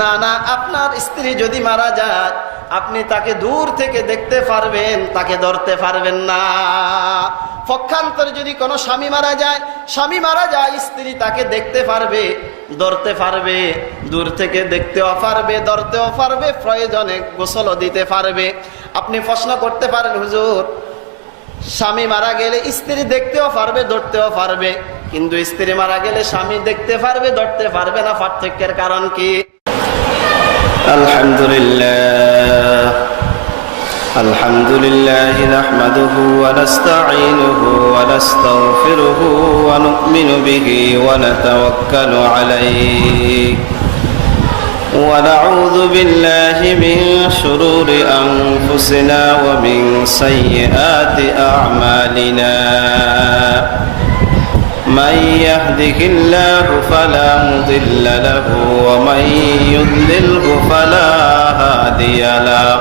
না না, আপনার স্ত্রী যদি মারা যায় আপনি তাকে দূর থেকে দেখতে পারবেন, তাকে ধরতে পারবেন না। পক্ষান্তরে যদি কোনো স্বামী মারা যায় স্ত্রী তাকে দেখতে পারবে, ধরতে পারবে, দূর থেকে দেখতেও পারবে, ধরতেও পারবে, প্রয়োজনে গোসলও দিতে পারবে। আপনি প্রশ্ন করতে পারেন, হুজুর স্বামী মারা গেলে স্ত্রী দেখতেও পারবে, ধরতেও পারবে, কিন্তু স্ত্রী মারা গেলে স্বামী দেখতে পারবে, ধরতে পারবে না, পার্থক্যের কারণ কি? আলহামদুলিল্লাহ নাহমাদুহু ওয়া নাস্তাঈনুহু ওয়া নাস্তাগফিরুহু ওয়া নু'মিনু বিহি ওয়া নাতাওয়াক্কালু আলাইহি ওয়া নাউযু বিল্লাহি মিন শুরুরি আনফুসিনা ওয়া মিন সাইয়্যাতি আ'মালিনা। من يهده الله فلا مضل له ومن يضلله فلا هادي له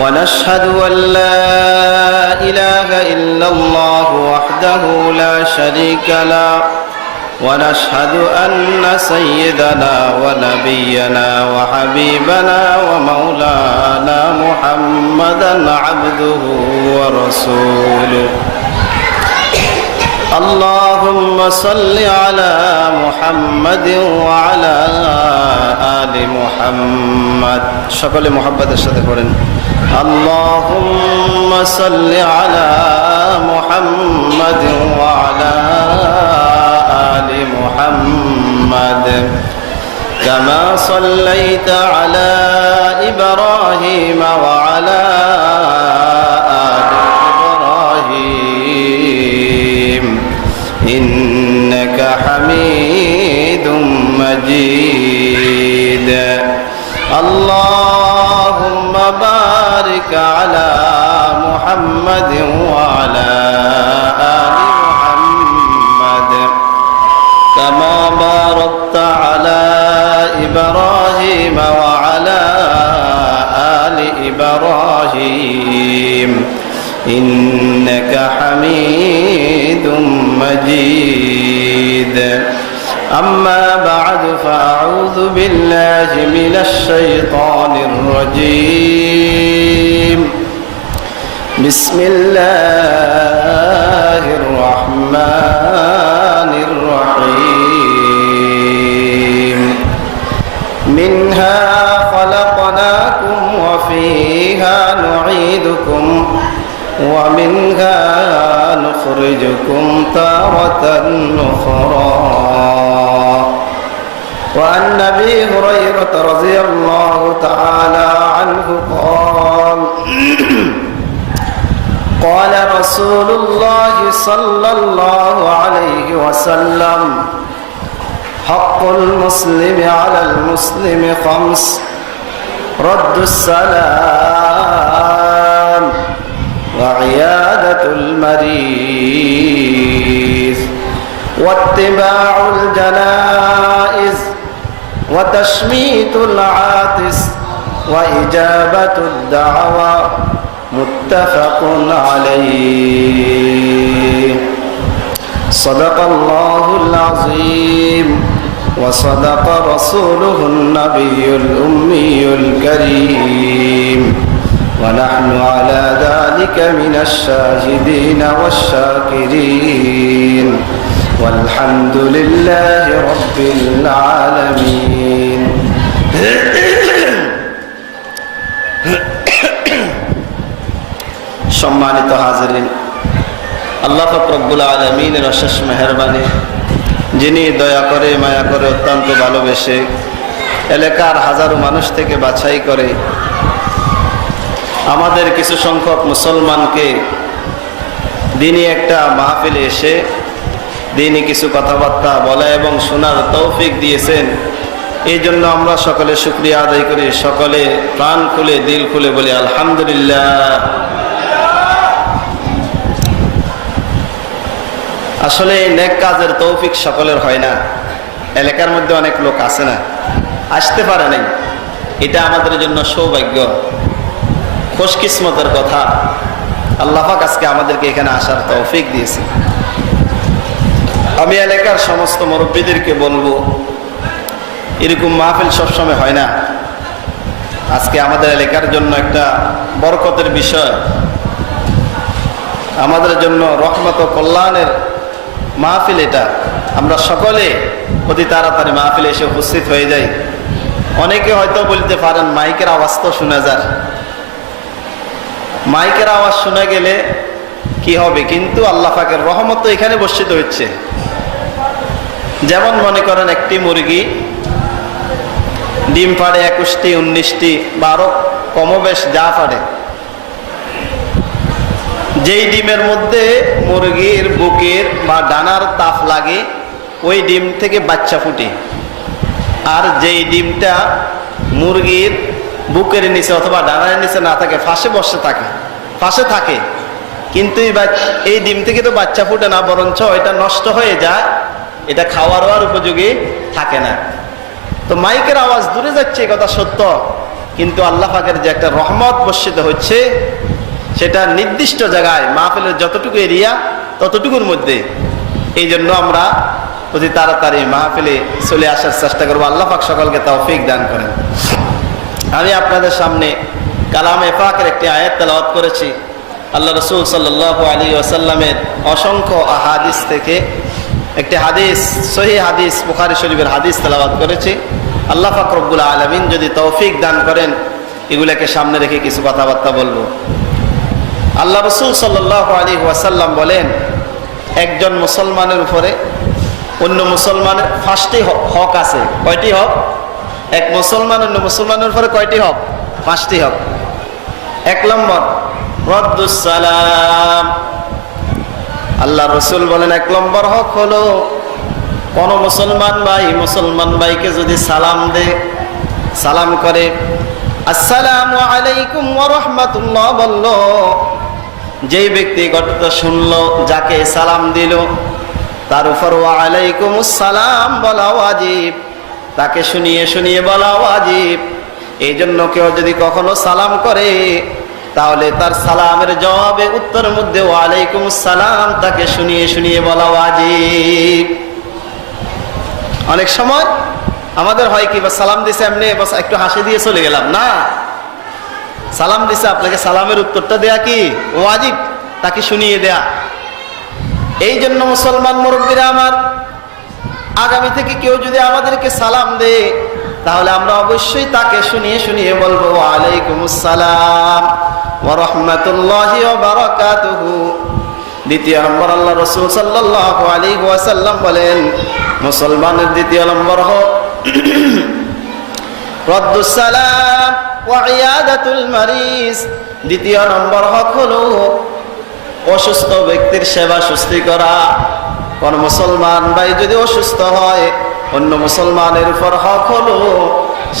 ونشهد أن لا إله إلا الله وحده لا شريك له ونشهد أن سيدنا ونبينا وحبيبنا ومولانا محمدا عبده ورسوله اللهم صل على محمد وعلى آل محمد। সকলে মুহাব্বতের সাথে পড়েন, اللهم صل على محمد وعلى آل محمد كما صليت على إبراهيم وعلى إنك حميد مجيد اللهم بارك على محمد وعلى آل محمد كما باركت على إبراهيم وعلى آل إبراهيم إنك حميد مجيد أما بعد فأعوذ بالله من الشيطان الرجيم بسم الله الرحمن الرحيم منها خلقناكم وفيها نعيدكم ومنها نخرجكم تارة أخرى وعن أبي هريرة رضي الله تعالى عنه قال قال رسول الله صلى الله عليه وسلم حق المسلم على المسلم خمس رد السلام وعيادة المريض واتباع الجنائز وتشميت العاطس وإجابة الدعوة متفق عليه صدق الله العظيم وصدق رسوله النبي الأمي الكريم ونحن على ذلك من الشاهدين والشاكرين والحمد لله رب العالمين সম্মানিত হাজিরিন, আল্লাহ পাক রব্বুল আলামিনের অশেষ মেহেরবানি, যিনি দয়া করে মায়া করে অত্যন্ত ভালোবেসে এলাকার হাজারো মানুষ থেকে বাছাই করে আমাদের কিছু সংখ্যক মুসলমানকে দিনই একটা মাহফিলে এসে দিনই কিছু কথাবার্তা বলা এবং শোনার তৌফিক দিয়েছেন। এই জন্য আমরা সকলে শুকরিয়া আদায় করি, সকলে প্রাণ খুলে দিল খুলে বলি আলহামদুলিল্লাহ। আসলে নেক কাজের তৌফিক সকলের হয় না। এলাকার মধ্যে অনেক লোক আছে না, আসতে পারে নাই, এটা আমাদের জন্য সৌভাগ্য, খুশকিসমতের কথা। আল্লাহ পাক আজকে আমাদেরকে এখানে আসার তৌফিক দিয়েছে। আমি এলাকার সমস্ত মুরব্বীদেরকে বলবো, এরকম মাহফিল সবসময় হয় না। আজকে আমাদের এলাকার জন্য একটা বরকতের বিষয়, আমাদের জন্য রহমত ও কল্যাণের মাহফিল এটা। আমরা সকলে অতি তাড়াতাড়ি মাহফিলে এসে উপস্থিত হয়ে যাই। অনেকে হয়তো বলতে পারেন মাইকের আওয়াজ তো শোনা যায়, মাইকের আওয়াজ শোনা গেলে কি হবে, কিন্তু আল্লাহ পাকের রহমত তো এখানে বর্ষিত হচ্ছে। যেমন মনে করেন একটি মুরগি ডিম পাড়ে 21টি 19টি বা আরো কমবেশ যা পাড়ে, যেই ডিমের মধ্যে মুরগির বুকের বা ডানার তাপ লাগে ওই ডিম থেকে বাচ্চা ফুটে। আর যেই ডিমটা মুরগির বুকের নিচে অথবা ডানার নিচে না থাকে, ফাঁসে থাকে, কিন্তু এই ডিম থেকে তো বাচ্চা ফুটে না, বরঞ্চ এটা নষ্ট হয়ে যায়, এটা খাওয়ারও আর উপযোগী থাকে না। তো মাইকের আওয়াজ দূরে যাচ্ছে কথা সত্য, কিন্তু আল্লাহ পাকের যে একটা রহমত বর্ষিত হচ্ছে সেটা নির্দিষ্ট জায়গায় মাহফিলের যতটুকু এরিয়া ততটুকুর মধ্যে। এই জন্য আমরা অতি তাড়াতাড়ি মাহফিলে চলে আসার চেষ্টা করবো। আল্লাহ পাক সকলকে তৌফিক দান করেন। আমি আপনাদের সামনে কালামে পাকের একটি আয়াত তেলাওয়াত করেছি। আল্লাহ রাসূল সাল্লাল্লাহু আলাইহি ওয়াসাল্লামের অসংখ্য আহাদিস থেকে একটি হাদিস, সহিহ হাদিস, বুখারী শরীফের হাদিস তেলাওয়াত করেছি। আল্লাহ পাক রব্বুল আলামিন যদি তৌফিক দান করেন এগুলোকে সামনে রেখে কিছু কথাবার্তা বলবো। আল্লাহ রাসূল সাল্লাল্লাহু আলাইহি ওয়াসাল্লাম বলেন, একজন মুসলমানের উপরে অন্য মুসলমানের 5টি হক আছে। কয়টি হক? এক মুসলমান অন্য মুসলমানের উপরে কয়টি হক? 5টি হক। 1 নম্বর রদ্দুস সালাম। আল্লাহ রাসূল বলেন 1 নম্বর হক হলো কোন মুসলমান ভাইকে যদি সালাম করে, আসসালামু আলাইকুম ওয়া রাহমাতুল্লাহ বলল, যেই ব্যক্তি কথাটা শুনলো, যাকে সালাম দিল, তার উপর ওয়া আলাইকুমুস সালাম বলা ওয়াজিব, তাকে শুনিয়ে বলা ওয়াজিব। এই জন্য কেউ যদি কখনো সালাম করে তাহলে তার সালামের জবাবে উত্তরের মধ্যে ওয়া আলাইকুমুস সালাম তাকে শুনিয়ে বলা ওয়াজিব। অনেক সময় আমাদের হয় কি, বা সালাম দিছে এমনি বাস একটু হাসি দিয়ে চলে গেলাম, না, সালাম দিছে আপনাকে সালামের উত্তরটা দেয়া কি ওয়াজিব, তাকে শুনিয়ে দেয়া। এই জন্য মুসলমান মুরব্বীরা আমার, আগামী থেকে কেউ যদি আমাদেরকে সালাম দেয় তাহলে আমরা অবশ্যই তাকে শুনিয়ে বলবো ওয়া আলাইকুমুস সালাম ওয়া রাহমাতুল্লাহি ওয়া বারাকাতুহু। দ্বিতীয় নম্বর আল্লাহ রাসূল সাল্লাল্লাহু আলাইহি ওয়াসাল্লাম বলেন, মুসলমানের দ্বিতীয় নম্বর হক রদ্দুস সালাম ওয়া ইয়াদাতুল মারিজ। দ্বিতীয় নম্বর হক হলো অসুস্থ ব্যক্তির সেবা শুশ্রূষা করা। কোন মুসলমান ভাই যদি অসুস্থ হয়, অন্য মুসলমানের উপর হক হলো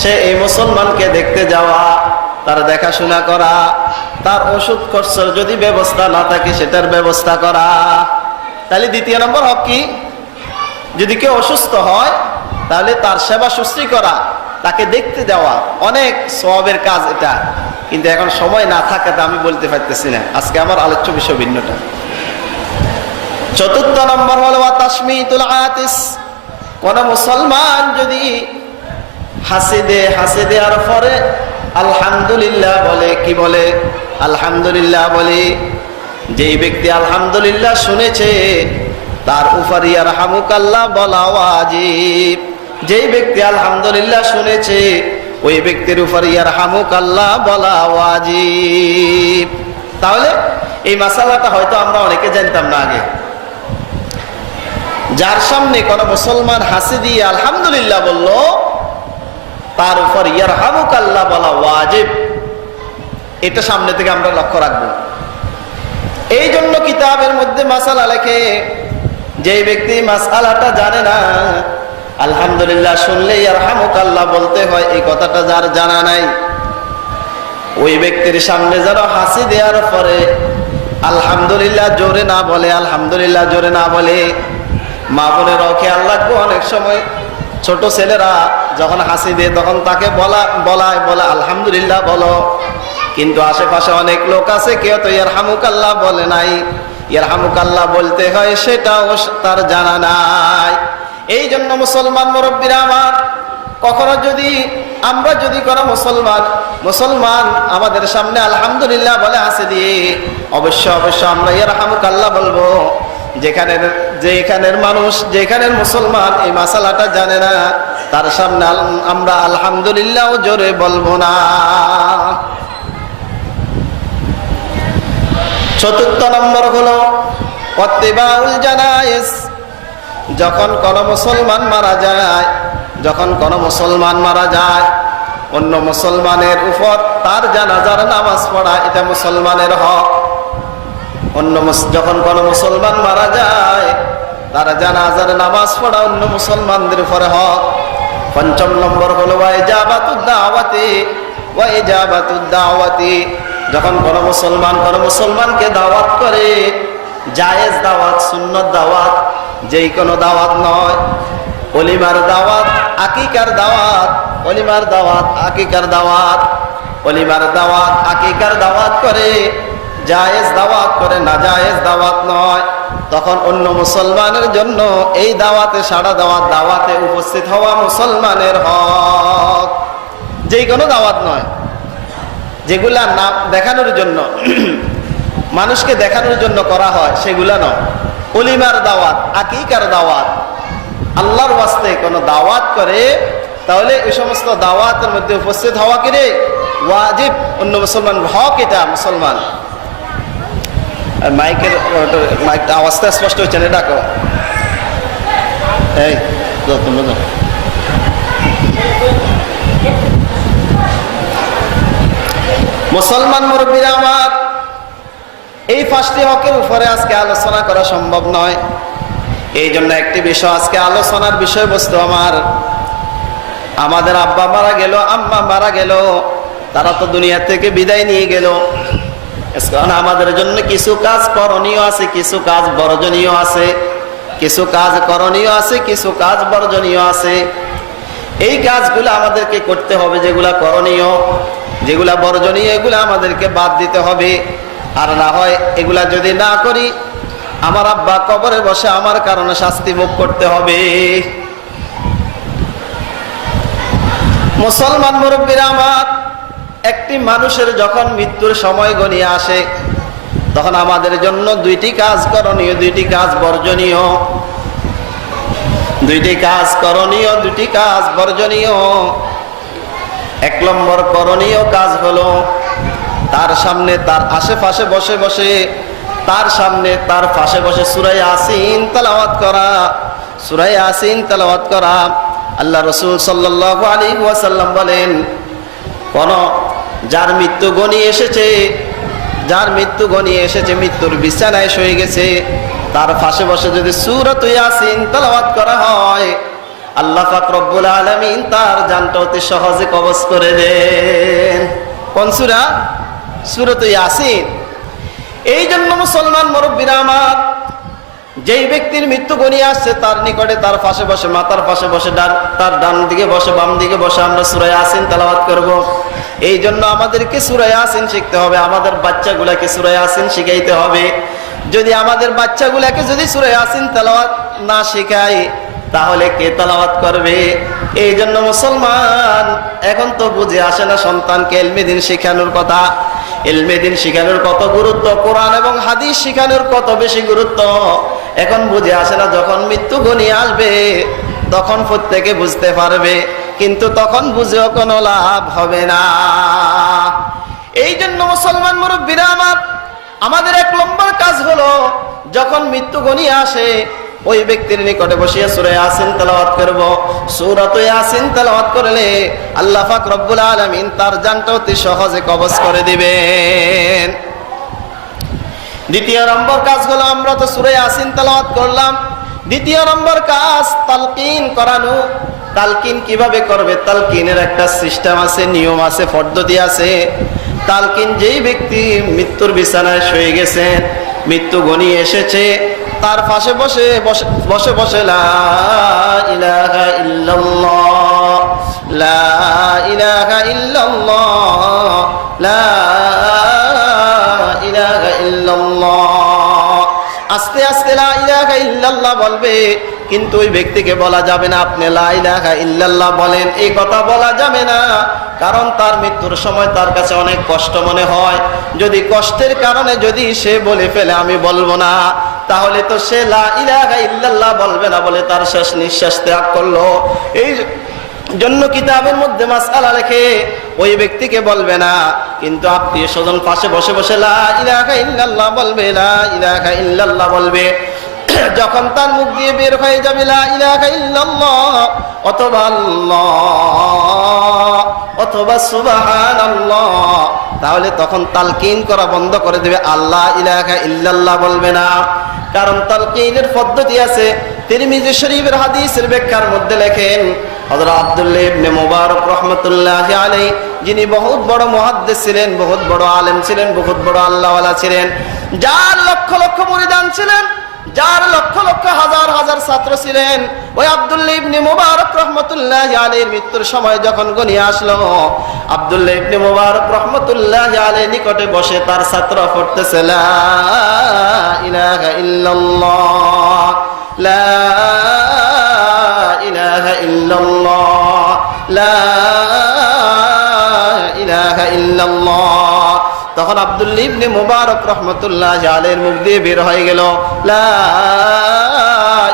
সে এই মুসলমানকে দেখতে যাওয়া, তার দেখাশোনা করা, তার ওষুধ খরচের যদি ব্যবস্থা না থাকে সেটার ব্যবস্থা করা। তাহলে দ্বিতীয় নম্বর হক কি? যদি কেউ অসুস্থ হয় তাহলে তার সেবা শুশ্রূষা করা, তাকে দেখতে যাওয়া। অনেক সওয়াবের কাজ এটা, কিন্তু এখন সময় না থাকাতে আমি বলতে পারতেছি না। আজকে আমার আলোচ্য বিষয় ভিন্নটা। চতুর্থ নম্বর হলো তাসমিতুল আতিস। কোন মুসলমান যদি হাসি দেওয়ার পরে আলহামদুলিল্লাহ বলে, কি বলে? আলহামদুলিল্লাহ বলে। যেই ব্যক্তি আলহামদুলিল্লাহ শুনেছে তার উপর ইয়ারহামুকাল্লাহ বলা ওয়াজিব। যেই ব্যক্তি আলহামদুলিল্লাহ শুনেছে ওই ব্যক্তির উপর ইয়ারহামুকাল্লাহ বলা ওয়াজিব। তাহলে এই মাসালাটা হয়তো আমরা অনেকে জানতাম না আগে। যার সামনে কোন মুসলমান হাসি দিয়ে আলহামদুলিল্লাহ বলল, তার উপর ইয়ারহামুকাল্লাহ বলা ওয়াজিব। এটা সামনে থেকে আমরা লক্ষ্য রাখবো। এই জন্য কিতাবের মধ্যে মাসালা লেখে, যেই ব্যক্তি মাসালাটা জানে না, আলহামদুলিল্লাহ শুনলে ইয়ারহামুকাল্লাহ বলতে হয়, এই কথাটা যার জানা নাই, ওই ব্যক্তির সামনে যেন হাসি দেওয়ার পরে আলহামদুলিল্লাহ জোরে না বলে। মা বোনেরাও খেয়াল রাখবো, অনেক সময় ছোট ছেলেরা যখন হাসি দেয় তখন তাকে বলে আলহামদুলিল্লাহ বলো, কিন্তু আশেপাশে অনেক লোক আছে কেউ তো ইয়ারহামুকাল্লাহ বলে নাই। ইয়ারহামুকাল্লাহ বলতে হয় সেটাও তার জানা নাই। এই জন্য মুসলমান মুরব্বীরা আমার, কখনো যদি আমরা যদি কোনো মুসলমান আমাদের সামনে আলহামদুলিল্লাহ বলে হাসি দিয়ে অবশ্য আমরা ইয়ারহামুকাল্লাহ বলবো। যেখানের মানুষ যেখানের মুসলমান এই মাসালাটা জানে না, তার সামনে আমরা আলহামদুলিল্লাহ জোরে বলবো না। চতুর্থ নম্বর হলো ইত্তিবাউল জানায়েজ। যখন কোন মুসলমান মারা যায় অন্য মুসলমানের উপর তার জানাজার নামাজ পড়া এটা মুসলমানের হক। যখন কোন মুসলমান মারা যায় তার জানাজার নামাজ পড়া অন্য মুসলমানদের উপরে হক। পঞ্চম নম্বর হলো ইজাবাতুদ দাওয়াতি। যখন কোন মুসলমানকে দাওয়াত করে, জায়েজ দাওয়াত, সুন্নত দাওয়াত, যেই কোনো দাওয়াত নয়, ওলিমার দাওয়াত, আকিকার দাওয়াত, ওলিমার দাওয়াত, আকিকার দাওয়াত করে, জায়েজ দাওয়াত করে, না জায়েজ দাওয়াত নয়, তখন অন্য মুসলমানের জন্য এই দাওয়াতে সাড়া দেওয়া, দাওয়াতে উপস্থিত হওয়া মুসলমানের হক। যেই কোনো দাওয়াত নয়, যেগুলা না দেখানোর জন্য, মানুষকে দেখানোর জন্য করা হয় সেগুলা নয়। ওলিমার দাওয়াত, আকিকার দাওয়াত, আল্লাহর ওয়াস্তে কোনো দাওয়াত করে, তাহলে এই সমস্ত দাওয়াতের মধ্যে উপস্থিত হওয়া কি রে ওয়াজিব, অন্য মুসলমান হক। এটা মুসলমান। মাইকটা আওয়াজটা স্পষ্ট হচ্ছে না, ডাকো। এই মুসলমান মুরব্বীরা আমার, এই 5টি হকের উপরে আজকে আলোচনা করা সম্ভব নয়। এই জন্য একটি বিষয় আজকে আলোচনার বিষয়বস্তু আমাদের আব্বা মারা গেল, আম্মা মারা গেল, তারা তো দুনিয়া থেকে বিদায় নিয়ে গেল। আমাদের জন্য কিছু কাজ করণীয় আছে, কিছু কাজ বর্জনীয় আছে, কিছু কাজ করণীয় আছে, কিছু কাজ বর্জনীয় আছে। এই কাজগুলো আমাদেরকে করতে হবে, যেগুলা করণীয়, যেগুলা বর্জনীয়, এগুলা আমাদেরকে বাদ দিতে হবে। আর না হয় এগুলা যদি না করি, আমার আব্বা কবরে বসে আমার কারণে শাস্তি ভোগ করতে হবে। মুসলমান মুরব্বীরা আমার, একটি মানুষের যখন মৃত্যুর সময় গনিয়ে আসে, তখন আমাদের জন্য 2টি কাজ করণীয়, 2টি কাজ বর্জনীয়। 2টি কাজ করণীয়, 2টি কাজ বর্জনীয়। 1 নম্বর করণীয় কাজ হলো তার সামনে, তার আশেপাশে বসে বসে, তার সামনে, তার পাশে বসে সূরা ইয়াসিন তেলাওয়াত করা, সূরা ইয়াসিন তেলাওয়াত করা। আল্লাহ রাসূল সাল্লাল্লাহু আলাইহি ওয়াসাল্লাম বলেন, যার মৃত্যু ঘনিয়ে এসেছে, মৃত্যুর বিছানায় শুয়ে গেছে, তার পাশে বসে যদি সূরাত ইয়াসিন তেলাওয়াত করা হয়, আল্লাহ পাক রব্বুল আলামিন তার জানটা অতি সহজে কবজ করে দেন। কোন সূরা? সূরাত ইয়াসিন। এই জন্য মুসলমান মুরব্বীরা আমার, যেই ব্যক্তির মৃত্যু ঘনিয়ে আসছে তার নিকটে, তার পাশে বসে, মাথার পাশে বসে, তার ডান দিকে বসে, বাম দিকে বসে আমরা সূরা ইয়াসিন তেলাওয়াত করব। এই জন্য আমাদেরকে সূরা ইয়াসিন শিখতে হবে, আমাদের বাচ্চাগুলাকে সূরা ইয়াসিন শিখাইতে হবে। যদি আমাদের বাচ্চাগুলাকে যদি সূরা ইয়াসিন তেলাওয়াত না শেখাই, তাহলে কে তেলাওয়াত করবে? এই জন্য মুসলমান এখন তো বুঝে আসে না সন্তানকে ইলমে দ্বীন শেখানোর কথা, ইলমে দ্বীন শেখানোর কত গুরুত্ব, কোরআন এবং হাদিস শেখানোর কত বেশি গুরুত্ব এখন বুঝে আসে না। যখন মৃত্যু ঘনিয়ে আসবে তখন প্রত্যেকে বুঝতে পারবে, কিন্তু তখন বুঝেও কোনো লাভ হবে না। এই জন্য মুসলমান মুরব্বীরা আমার, আমাদের 1 নম্বর কাজ হলো যখন মৃত্যু ঘনিয়ে আসে ওই ব্যক্তির নিকটে বসিয়ে সূরা ইয়াসিন তেলাওয়াত করব। সূরাত ইয়াসিন তেলাওয়াত করলে আল্লাহ পাক রব্বুল আলামিন তার জানটা অতি সহজে কবজ করে দিবেন। 2 নম্বর কাজ হলো, আমরা তো সূরা ইয়াসিন তেলাওয়াত করলাম, 2 নম্বর কাজ তালকিন করানো। তালকিন কিভাবে করবে? তালকিনের একটা সিস্টেম আছে, নিয়ম আছে, পদ্ধতি আছে। তালকিন, যেই ব্যক্তি মৃত্যুর বিছানায় শুয়ে গেছে, মৃত্যু ঘনিয়ে এসেছে, তার পাশে বসে বসে বসে লা ইলাহা ইল্লাল্লাহ, লা ইলাহা ইল্লাল্লাহ, লা ইলাহা ইল্লাল্লাহ, আস্তে আস্তে লা ইলাহা ইল্লাল্লাহ বলবে, কিন্তু ওই ব্যক্তিকে বলা যাবে না আপনি লা ইলাহা ইল্লাল্লাহ বলেন, এই কথা বলা যাবে না। কারণ তার মৃত্যুর সময় তার কাছে অনেক কষ্ট মনে হয়। যদি কষ্টের কারণে যদি সে বলে ফেলে আমি বলবো না, তাহলে তো সে লা ইলাহা ইল্লাল্লাহ বলবে না বলে তার শেষ নিঃশ্বাস ত্যাগ করলো। এই জন্য কিতাবের মধ্যে মাসআলা লেখে ওই ব্যক্তিকে বলবে না, কিন্তু আত্মীয় স্বজন পাশে বসে বসে লা ইলাহা ইল্লাল্লাহ বলবে, লা ইলাহা ইল্লাল্লাহ বলবে। যখন তার মুখ দিয়ে বের হয়ে যাবে লা ইলাহা ইল্লাল্লাহ অথবা আল্লাহ অথবা সুবহানাল্লাহ, তাহলে তখন তালকিন করা বন্ধ করে দেবে, আল্লাহ ইলাহা ইল্লাল্লাহ বলবে না। কারণ তালকিনের পদ্ধতি আছে। তিরমিজি শরীফের হাদিসের ব্যাখ্যার মধ্যে লেখেন হযরত আব্দুল্লাহ ইবনে মুবারক রাহমাতুল্লাহি আলাইহি, যিনি বহুত বড় মুহাদ্দিস ছিলেন, বহুত বড় আলেম ছিলেন, বহুত বড় আল্লাহওয়ালা ছিলেন, যার লক্ষ লক্ষ মুরিদান ছিলেন, যার লক্ষ লক্ষ হাজার হাজার ছাত্র ছিলেন, ওই আব্দুল্লাহ ইবনে মুবারক রাহমাতুল্লাহি আলাইহির মৃত্যুর সময় যখন ঘনিয়ে আসলো, আব্দুল্লাহ ইবনে মুবারক রাহমাতুল্লাহি আলাইহির নিকটে বসে তার ছাত্র পড়তেছে লা ইলাহা ইল্লাল্লাহ, লা ইলাহা ইল্লাল্লাহ, লা ইলাহা ইল্লাল্লাহ। তখন আব্দুল্লাহ ইবনে মুবারক রাহমাতুল্লাহি আলাইহির মুখ দিয়ে বের হয়ে গেল লা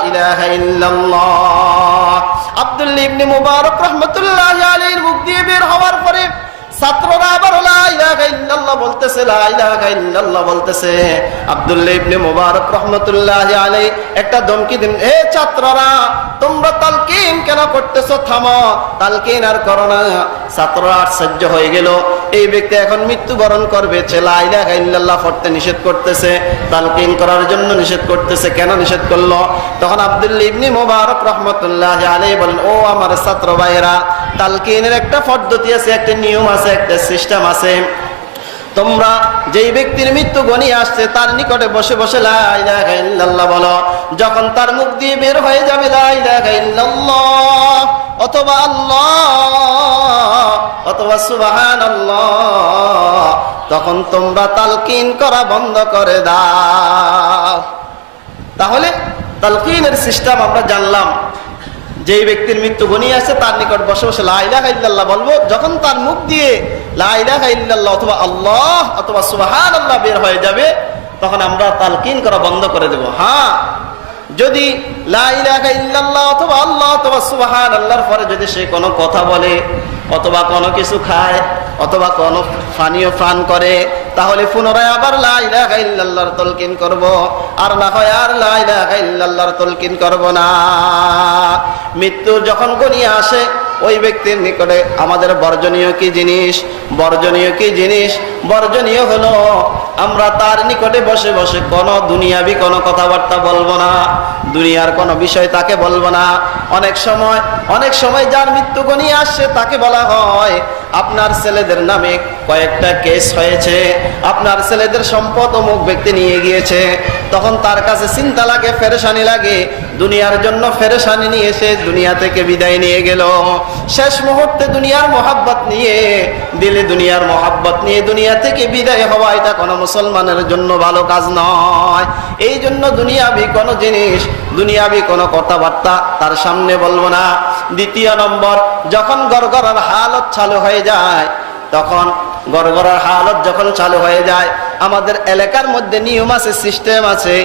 ইলাহা ইল্লাল্লাহ। আব্দুল্লাহ ইবনে মুবারক রাহমাতুল্লাহি আলাইহির মুখ দিয়ে বের হওয়ার পরে ছাত্ররা আবার লা ইলাহা ইল্লাল্লাহ বলতেছে, লা ইলাহা ইল্লাল্লাহ বলতেছে। আব্দুল্লাহ ইবনে মুবারক রাহমাতুল্লাহি আলাইহি একটা ধমকি দিন, হে ছাত্ররা, তোমরা তালকিন কেন করতেছো? থামো, তালকিন আর করো না। ছাত্ররা আশ্চর্য হয়ে গেল, এই ব্যক্তি এখন মৃত্যুবরণ করবে, লা ইলাহা ইল্লাল্লাহ পড়তে নিষেধ করতেছে, তালকিন করার জন্য নিষেধ করতেছে, কেন নিষেধ করলো? তখন আব্দুল্লাহ ইবনে মুবারক রাহমাতুল্লাহি আলাইহি বলেন, ও আমার ছাত্র ভাইয়েরা, তালকিনের একটা পদ্ধতি আছে, একটা নিয়ম আছে, একটা সিস্টেম আছে। তোমরা যেই ব্যক্তির মৃত্যু ঘনিয়ে আসছে তার নিকটে বসে বসে লা ইলাহা ইল্লাল্লাহ বলো। যখন তার মুখ দিয়ে বের হয়ে যাবে লা ইলাহা ইল্লাল্লাহ অথবা আল্লাহ অথবা সুবহানাল্লাহ, তখন তোমরা তালকিন করা বন্ধ করে দাও। তাহলে তালকিনের সিস্টেম আমরা জানলাম। যেই ব্যক্তির মৃত্যু ঘনিয়ে আসছে তার নিকট বসে বসে লা ইলাহা ইল্লাল্লাহ বলবো। যখন তার মুখ দিয়ে লা ইলাহা ইল্লাল্লাহ অথবা আল্লাহ অথবা সুবহানাল্লাহ বের হয়ে যাবে, তখন আমরা তালকিন করা বন্ধ করে দেব। হ্যাঁ, যদি লা ইলাহা ইল্লাল্লাহ অথবা আল্লাহ অথবা সুবহানাল্লাহর পরে যদি সে কোনো কথা বলে অথবা কোনো কিছু খায় অথবা কোনো পানীয় পান করে, তাহলে পুনরায় আবার লা ইলাহা ইল্লাল্লাহর তালকিন করব, আর না হয় আর লা ইলাহা ইল্লাল্লাহর তালকিন করব না। মৃত্যু যখন ঘনিয়ে আসে ওই ব্যক্তির নিকটে আমাদের বর্জনীয় কি জিনিস? বর্জনীয় কি জিনিস? বর্জনীয় হলো আমরা তার নিকটে বসে বসে কোনো দুনিয়াবি কোনো কথাবার্তা বলবো না, দুনিয়ার কোনো বিষয় তাকে বলবো না। অনেক সময় যার মৃত্যু ঘনিয়ে আসছে তাকে বলা হয়, আপনার ছেলেদের নামে কয়েকটা কেস হয়েছে, আপনার ছেলেদের সম্পদ অমুক ব্যক্তি নিয়ে গিয়েছে। তখন তার কাছে চিন্তা লাগে, ফেরেশানি লাগে, দুনিয়ার জন্য ফেরেশানি নিয়ে এসে দুনিয়া থেকে বিদায় নিয়ে গেল। শেষ মুহূর্তে দুনিয়ার মহাব্বত নিয়ে দিলে দুনিয়ার মহাব্বত নিয়ে দুনিয়া থেকে বিদায় হওয়া এটা কোনো মুসলমানের জন্য ভালো কাজ নয়। এই জন্য দুনিয়াবি কোনো জিনিস, দুনিয়াবি কোনো কথাবার্তা তার সামনে বলবো না। দ্বিতীয় নম্বর, যখন গড়গড়ার হালত চালু হয়ে যায়, তখন গড়গড়ার হালত যখন চালু হয়ে যায়, আমাদের এলাকার মধ্যে নিয়ম আছে, সিস্টেম আছে।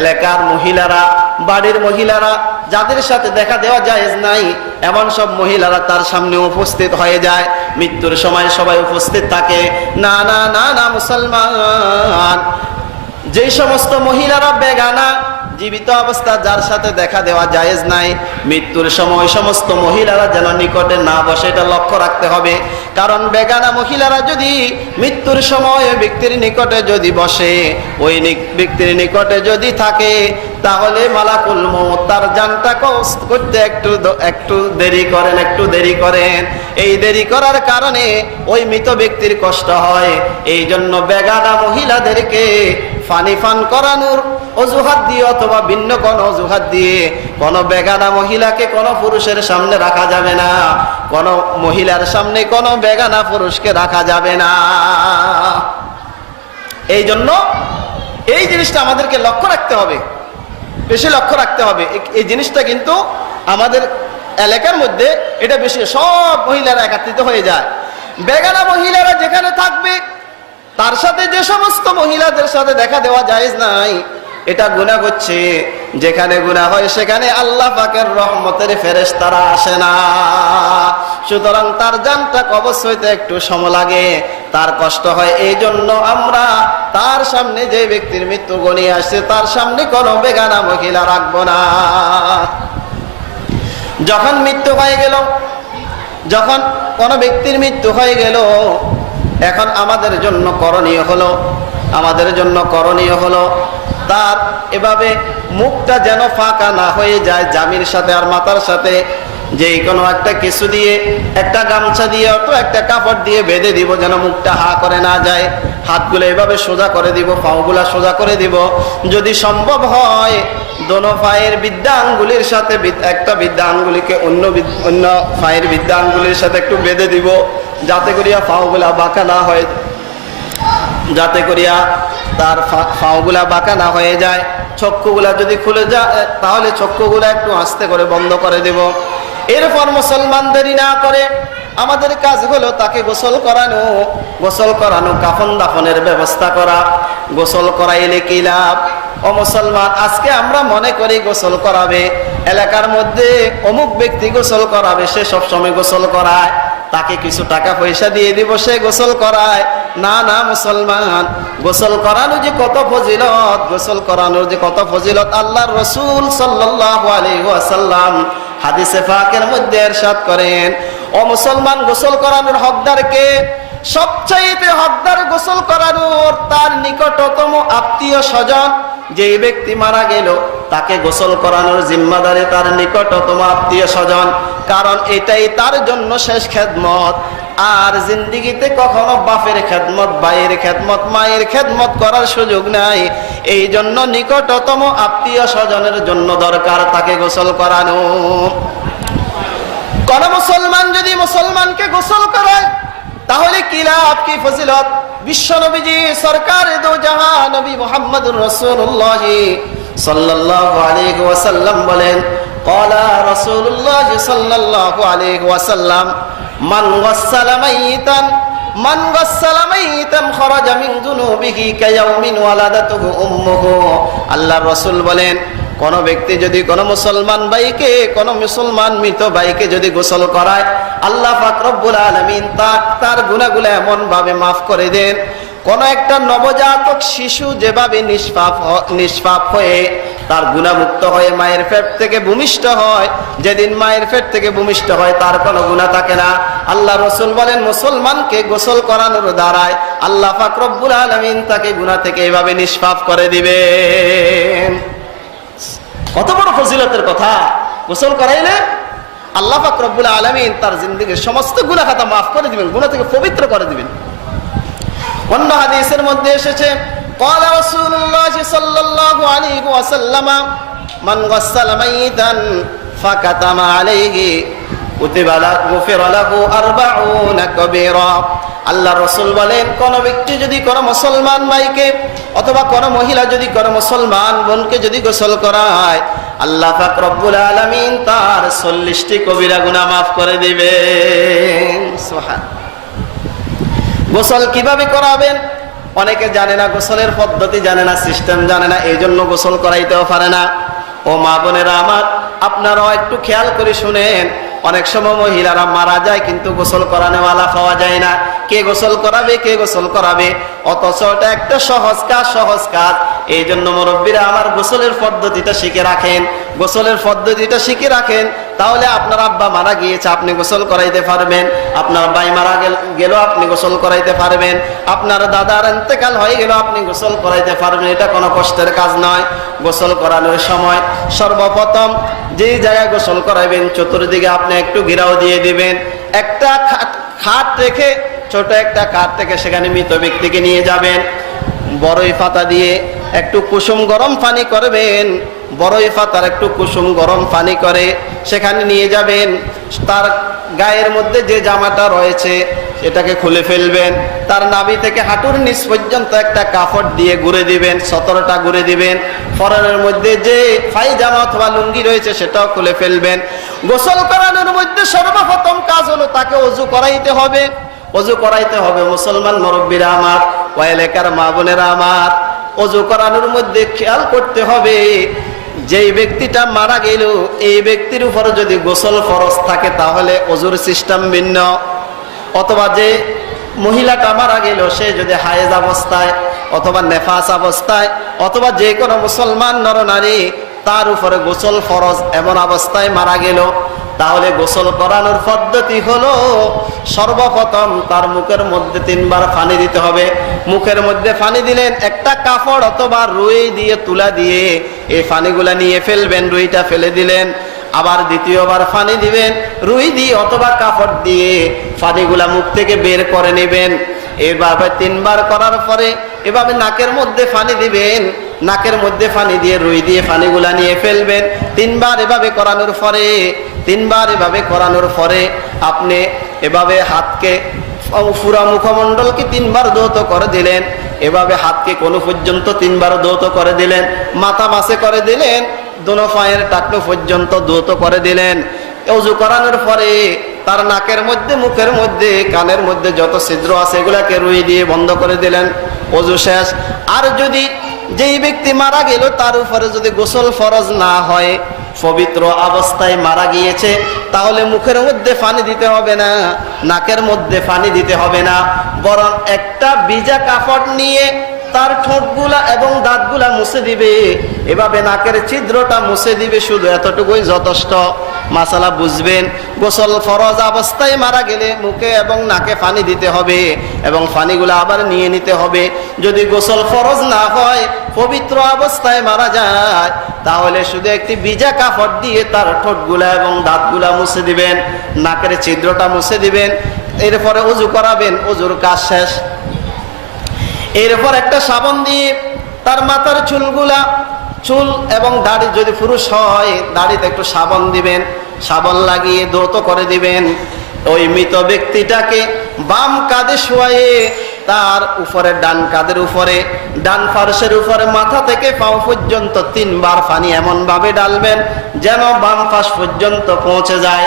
এলাকার মহিলারা, বাড়ির মহিলারা যাদের সাথে দেখা দেওয়া জায়েজ নাই, এমন সব মহিলারা তার সামনে উপস্থিত হয়ে যায়। মৃত্যুর সময় সবাই উপস্থিত থাকে। না না না না, মুসলমান, যেই সমস্ত মহিলারা বেগানা, জীবিত অবস্থা যার সাথে দেখা দেওয়া জায়েজ নাই, মৃত্যুর সময় সমস্ত মহিলারা যেন নিকটে না বসে, এটা লক্ষ্য রাখতে হবে। কারণ বেগানা মহিলারা যদি মৃত্যুর সময় ব্যক্তির নিকটে যদি বসে, ওই ব্যক্তির নিকটে যদি থাকে, তাহলে মালাকুল মউত তার জানটা কবজ করতে একটু দেরি করেন। এই দেরি করার কারণে ওই মৃত ব্যক্তির কষ্ট হয়। এই জন্য বেগানা মহিলাদেরকে পানি পান করানোর অজুহাত দিয়ে অথবা ভিন্ন কোনো অজুহাত দিয়ে কোনো বেগানা মহিলাকে কোনো পুরুষের সামনে রাখা যাবে না, কোনো মহিলার সামনে কোনো বেগানা পুরুষকে রাখা যাবে না। এই জন্য এই জিনিসটা আমাদেরকে লক্ষ্য রাখতে হবে। বেশি লক্ষ্য রাখতে হবে। এই জিনিসটা কিন্তু আমাদের এলাকার মধ্যে এটা বেশি, সব মহিলারা একত্রিত হয়ে যায়। বেগানা মহিলারা যেখানে থাকবে তার সাথে যে সমস্ত মহিলাদের সাথে দেখা দেওয়া জায়েজ নাই, এটা গুনাহ করছে। যেখানে গুনাহ হয় সেখানে আল্লাহ পাকের রহমতের ফেরেশতারা আসে না। সুতরাং তার জানটা কবজ হইতে একটু সময় লাগে, তার কষ্ট হয়। এই জন্য আমরা তার সামনে যে ব্যক্তির মৃত্যু গণিয়ে আসছে তার সামনে কোনো বেগানা মহিলা রাখবো না। যখন মৃত্যু হয়ে গেল, যখন কোনো ব্যক্তির মৃত্যু হয়ে গেল, এখন আমাদের জন্য করণীয় হলো তার এভাবে মুখটা যেন ফাঁকা না হয়ে যায়, জামির সাথে আর মাথার সাথে যে কোনো একটা কিছু দিয়ে, একটা গামছা দিয়ে অথবা একটা কাপড় দিয়ে বেঁধে দিব, যেন মুখটা হা করে না যায়। হাতগুলো এভাবে সোজা করে দিব, পাগুলা সোজা করে দিব। যদি সম্ভব হয় দোনো পায়ের বৃদ্ধা আঙ্গুলির সাথে একটা বৃদ্ধা আঙ্গুলিকে অন্য পায়ের বৃদ্ধা আঙ্গুলির সাথে একটু বেঁধে দিব, যাতে করিয়া পাগুলা বাঁকা না হয়, যাতে করিয়া তার পাগুলা বাঁকা না হয়ে যায়। চক্ষুগুলা যদি খুলে যায় তাহলে চক্ষুগুলা একটু আস্তে করে বন্ধ করে দেব। এরপর মুসলমান দেরি না করে আমাদের কাজ হলো তাকে গোসল করানো, কাফন দাফনের ব্যবস্থা করা। গোসল করাইলে কি লাভ? ও মুসলমান, আজকে আমরা মনে করি গোসল করাবে, এলাকার মধ্যে অমুক ব্যক্তি গোসল করাবে, সে সবসময় গোসল করায়, তাকে কিছু টাকা পয়সা দিয়ে দিব, সে গোসল করায়। না না মুসলমান, গোসল করানো যে কত ফজিলত, গোসল করানোর যে কত ফজিলত আল্লাহর রাসূল সাল্লাল্লাহু আলাইহি ওয়াসাল্লাম হাদিসে পাকের মধ্যে ইরশাদ করেন, ও মুসলমান, গোসল করানোর হকদার কে? সবচাইতে হকদার গোসল করানোর তার নিকটতম আত্মীয় স্বজন। যে ব্যক্তি মারা গেল তাকে গোসল করানোর জিম্মাদারি তার নিকটতম আত্মীয় স্বজন, কারণ এটাই তার জন্য শেষ খেদমত। আর জিন্দিগিতে কখনো বাপের খেদমত, ভাইয়ের খেদমত, মায়ের খেদমত করার সুযোগ নাই। এই জন্য নিকটতম আত্মীয় স্বজনের জন্য দরকার তাকে গোসল করানো। কোন মুসলমান যদি মুসলমানকে গোসল করায় তাহলে কি লাভ, কি ফজিলত? বিশ্ব নবীজি সরকার দো জাহান নবী মুহাম্মদুর রাসূলুল্লাহ সাল্লাল্লাহু আলাইহি ওয়াসাল্লাম বলেন, ক্বালা রাসূলুল্লাহ সাল্লাল্লাহু আলাইহি ওয়াসাল্লাম, মান গাসসালা মাইতান খারাজা মিন যুনুবিহি কায়াউমিন ওয়ালাদাতুহু উম্মুহু। আল্লাহর রাসূল বলেন, কোন ব্যক্তি যদি কোন মুসলমান ভাইকে, কোন মুসলমান মৃত ভাইকে যদি গোসল করায়, আল্লাহ পাক রব্বুল আলামিন তার গুনাহগুলো এমন ভাবে মাফ করে দেন, কোন একটা নবজাতক শিশু যেভাবে নিষ্পাপ হয়ে তার গুনাহমুক্ত হয়ে মায়ের পেট থেকে ভূমিষ্ঠ হয়, যেদিন মায়ের পেট থেকে ভূমিষ্ঠ হয় তার কোনো গুনাহ থাকে না। আল্লাহ রাসূল বলেন, মুসলমানকে গোসল করানোর দ্বারায় আল্লাহ পাক রব্বুল আলামিন তাকে গুনাহ থেকে এভাবে নিষ্পাপ করে দিবেন। কত বড় ফজিলতের কথা! গোসল করাইলে আল্লাহ পাক রব্বুল আলামিন তার জিন্দেগীর সমস্ত গুনাহ খাতা মাফ করে দিবেন, গুনাহ থেকে পবিত্র করে দিবেন। অন্য হাদিসের মধ্যে এসেছে, ক্বালা রাসূলুল্লাহ সাল্লাল্লাহু আলাইহি ওয়াসাল্লাম, মান গাসসালা মাইতান ফাকাতামা আলাইহি কুতিবা লাহু গুফিরা লাহু 40 কবীরা। আল্লাহ রাসূল বলেন, কোন ব্যক্তি যদি কোন মুসলমান ভাইকে অথবা কোন মহিলা যদি কোন মুসলমান বোনকে যদি গোসল করায়, আল্লাহ পাক রব্বুল আলামিন তার 40টি কবিরা গুনাহ মাফ করে দিবেন। সুবহান। গোসল কিভাবে করাবেন অনেকে জানে না, গোসলের পদ্ধতি জানে না, সিস্টেম জানে না, এই জন্য গোসল করাইতেও পারে না। ও মা বোনেরা আমার, আপনারাও একটু খেয়াল করে শুনেন, অনেক সময় মহিলারা মারা যায় কিন্তু গোসল করানোওয়ালা পাওয়া যায় না। কে গোসল করাবে? অথচ এটা একটা সহজ কাজ। এই জন্য মুরব্বীরা আমার গোসলের পদ্ধতিটা শিখে রাখেন, তাহলে আপনার আব্বা মারা গিয়েছে আপনি গোসল করাইতে পারবেন, আপনার ভাই মারা গেল আপনি গোসল করাইতে পারবেন, আপনার দাদার ইন্তেকাল হয়ে গেল আপনি গোসল করাইতে পারবেন। এটা কোনো কষ্টের কাজ নয়। গোসল করানোর সময় সর্বপ্রথম যেই জায়গায় গোসল করাইবেন চতুর্দিকে আপনি একটু ঘেরাও দিয়ে দিবেন। একটা খাট রেখে, ছোট একটা খাট থেকে সেখানে মৃত ব্যক্তিকে নিয়ে যাবেন, বড়ই পাতা দিয়ে একটু কুসুম গরম পানি করবেন, বড়ই পাতার একটু কুসুম গরম পানি করে সেখানে নিয়ে যাবেন। তার গায়ের মধ্যে যে জামাটা রয়েছে এটাকে খুলে ফেলবেন। তার নাভি থেকে হাঁটুর নিচ পর্যন্ত একটা কাপড় দিয়ে ঘুরে দিবেন, 17টা ঘুরে দিবেন। পরনের মধ্যে যে পায়জামা অথবা লুঙ্গি রয়েছে সেটাও খুলে ফেলবেন। গোসল করানোর মধ্যে সর্বপ্রথম কাজ হলো তাকে ওযু করাইতে হবে। ওযু করাইতে হবে মুসলমান মুরব্বীরা আমার, ওই এলাকার মা বোনেরা আমার, ওযু করানোর মধ্যে খেয়াল করতে হবে যেই ব্যক্তিটা মারা গেল এই ব্যক্তির উপর যদি গোসল ফরজ থাকে তাহলে ওযুর সিস্টেম ভিন্ন, অথবা যে মহিলাটা মারা গেল সে যদি হায়েজ অবস্থায় অথবা নেফাস অবস্থায় অথবা যে কোনো মুসলমান নরনারী তার উপরে গোসল ফরজ এমন অবস্থায় মারা গেল, তাহলে গোসল করানোর পদ্ধতি হলো সর্বপ্রথম তার মুখের মধ্যে 3 বার পানি দিতে হবে। মুখের মধ্যে পানি দিলেন, একটা কাপড় অথবা রুই দিয়ে তুলা দিয়ে এই পানিগুলা নিয়ে ফেলবেন, রুইটা ফেলে দিলেন। আবার দ্বিতীয়বার পানি দিবেন, রুই দিয়ে অথবা কাপড় দিয়ে পানিগুলা মুখ থেকে বের করে নেবেন। এভাবে 3 বার করার পরে এভাবে নাকের মধ্যে পানি দিবেন, নাকের মধ্যে পানি দিয়ে রুই দিয়ে পানিগুলা নিয়ে ফেলবেন। 3 বার এভাবে করানোর পরে 3 বার এভাবে করানোর পরে আপনি এভাবে হাতকে পুরা মুখমণ্ডলকে 3 বার ধৌত করে দিলেন। এভাবে হাতকে কোন পর্যন্ত 3 বার ধৌত করে দিলেন, মাথা মাসে করে দিলেন, দোনো পায়ের টাকনো পর্যন্ত ধৌত করে দিলেন। ওযু করানোর পরে তার নাকের মধ্যে, মুখের মধ্যে, কানের মধ্যে যত ছিদ্র আছে এগুলাকে রুই দিয়ে বন্ধ করে দিলেন। ওযু শেষ। আর যদি যেই ব্যক্তি মারা গেল তার উপরে যদি গোসল ফরজ না হয়, পবিত্র অবস্থায় মারা গিয়েছে, তাহলে মুখের মধ্যে পানি দিতে হবে না, নাকের মধ্যে পানি দিতে হবে না, বরং একটা ভিজা কাপড় নিয়ে তার ঠোঁটগুলা এবং দাঁতগুলা মুছে দিবে। এভাবে নাকের ছিদ্রটা মুছে দিবে, শুধু এতটুকুই যথেষ্ট। মাসালা বুঝবেন, গোসল ফরজ অবস্থায় মারা গেলে মুখে এবং নাকে পানি দিতে হবে এবং পানিগুলা আবার নিয়ে নিতে হবে। যদি গোসল ফরজ না হয়, পবিত্র অবস্থায় মারা যায়, তাহলে শুধু একটি ভিজা কাপড় দিয়ে তার ঠোঁটগুলা এবং দাঁতগুলা মুছে দিবেন, নাকের ছিদ্রটা মুছে দিবেন। এরপরে ওযু করাবেন, ওযুর কাজ শেষ। এরপর একটা সাবান দিয়ে তার মাথার চুল এবং দাড়ি, যদি পুরুষ হয় দাড়িতে একটু সাবান দিবেন, সাবান লাগিয়ে ধৌত করে দিবেন। ওই মৃত ব্যক্তিটাকে বাম কাঁধে শোয়ায়ে তার উপরে, ডান কাঁধের উপরে, ডান পার্শ্বের উপরে মাথা থেকে পাও পর্যন্ত 3 বার পানি এমন ভাবে ডালবেন যেন বাম পাশ পর্যন্ত পৌঁছে যায়।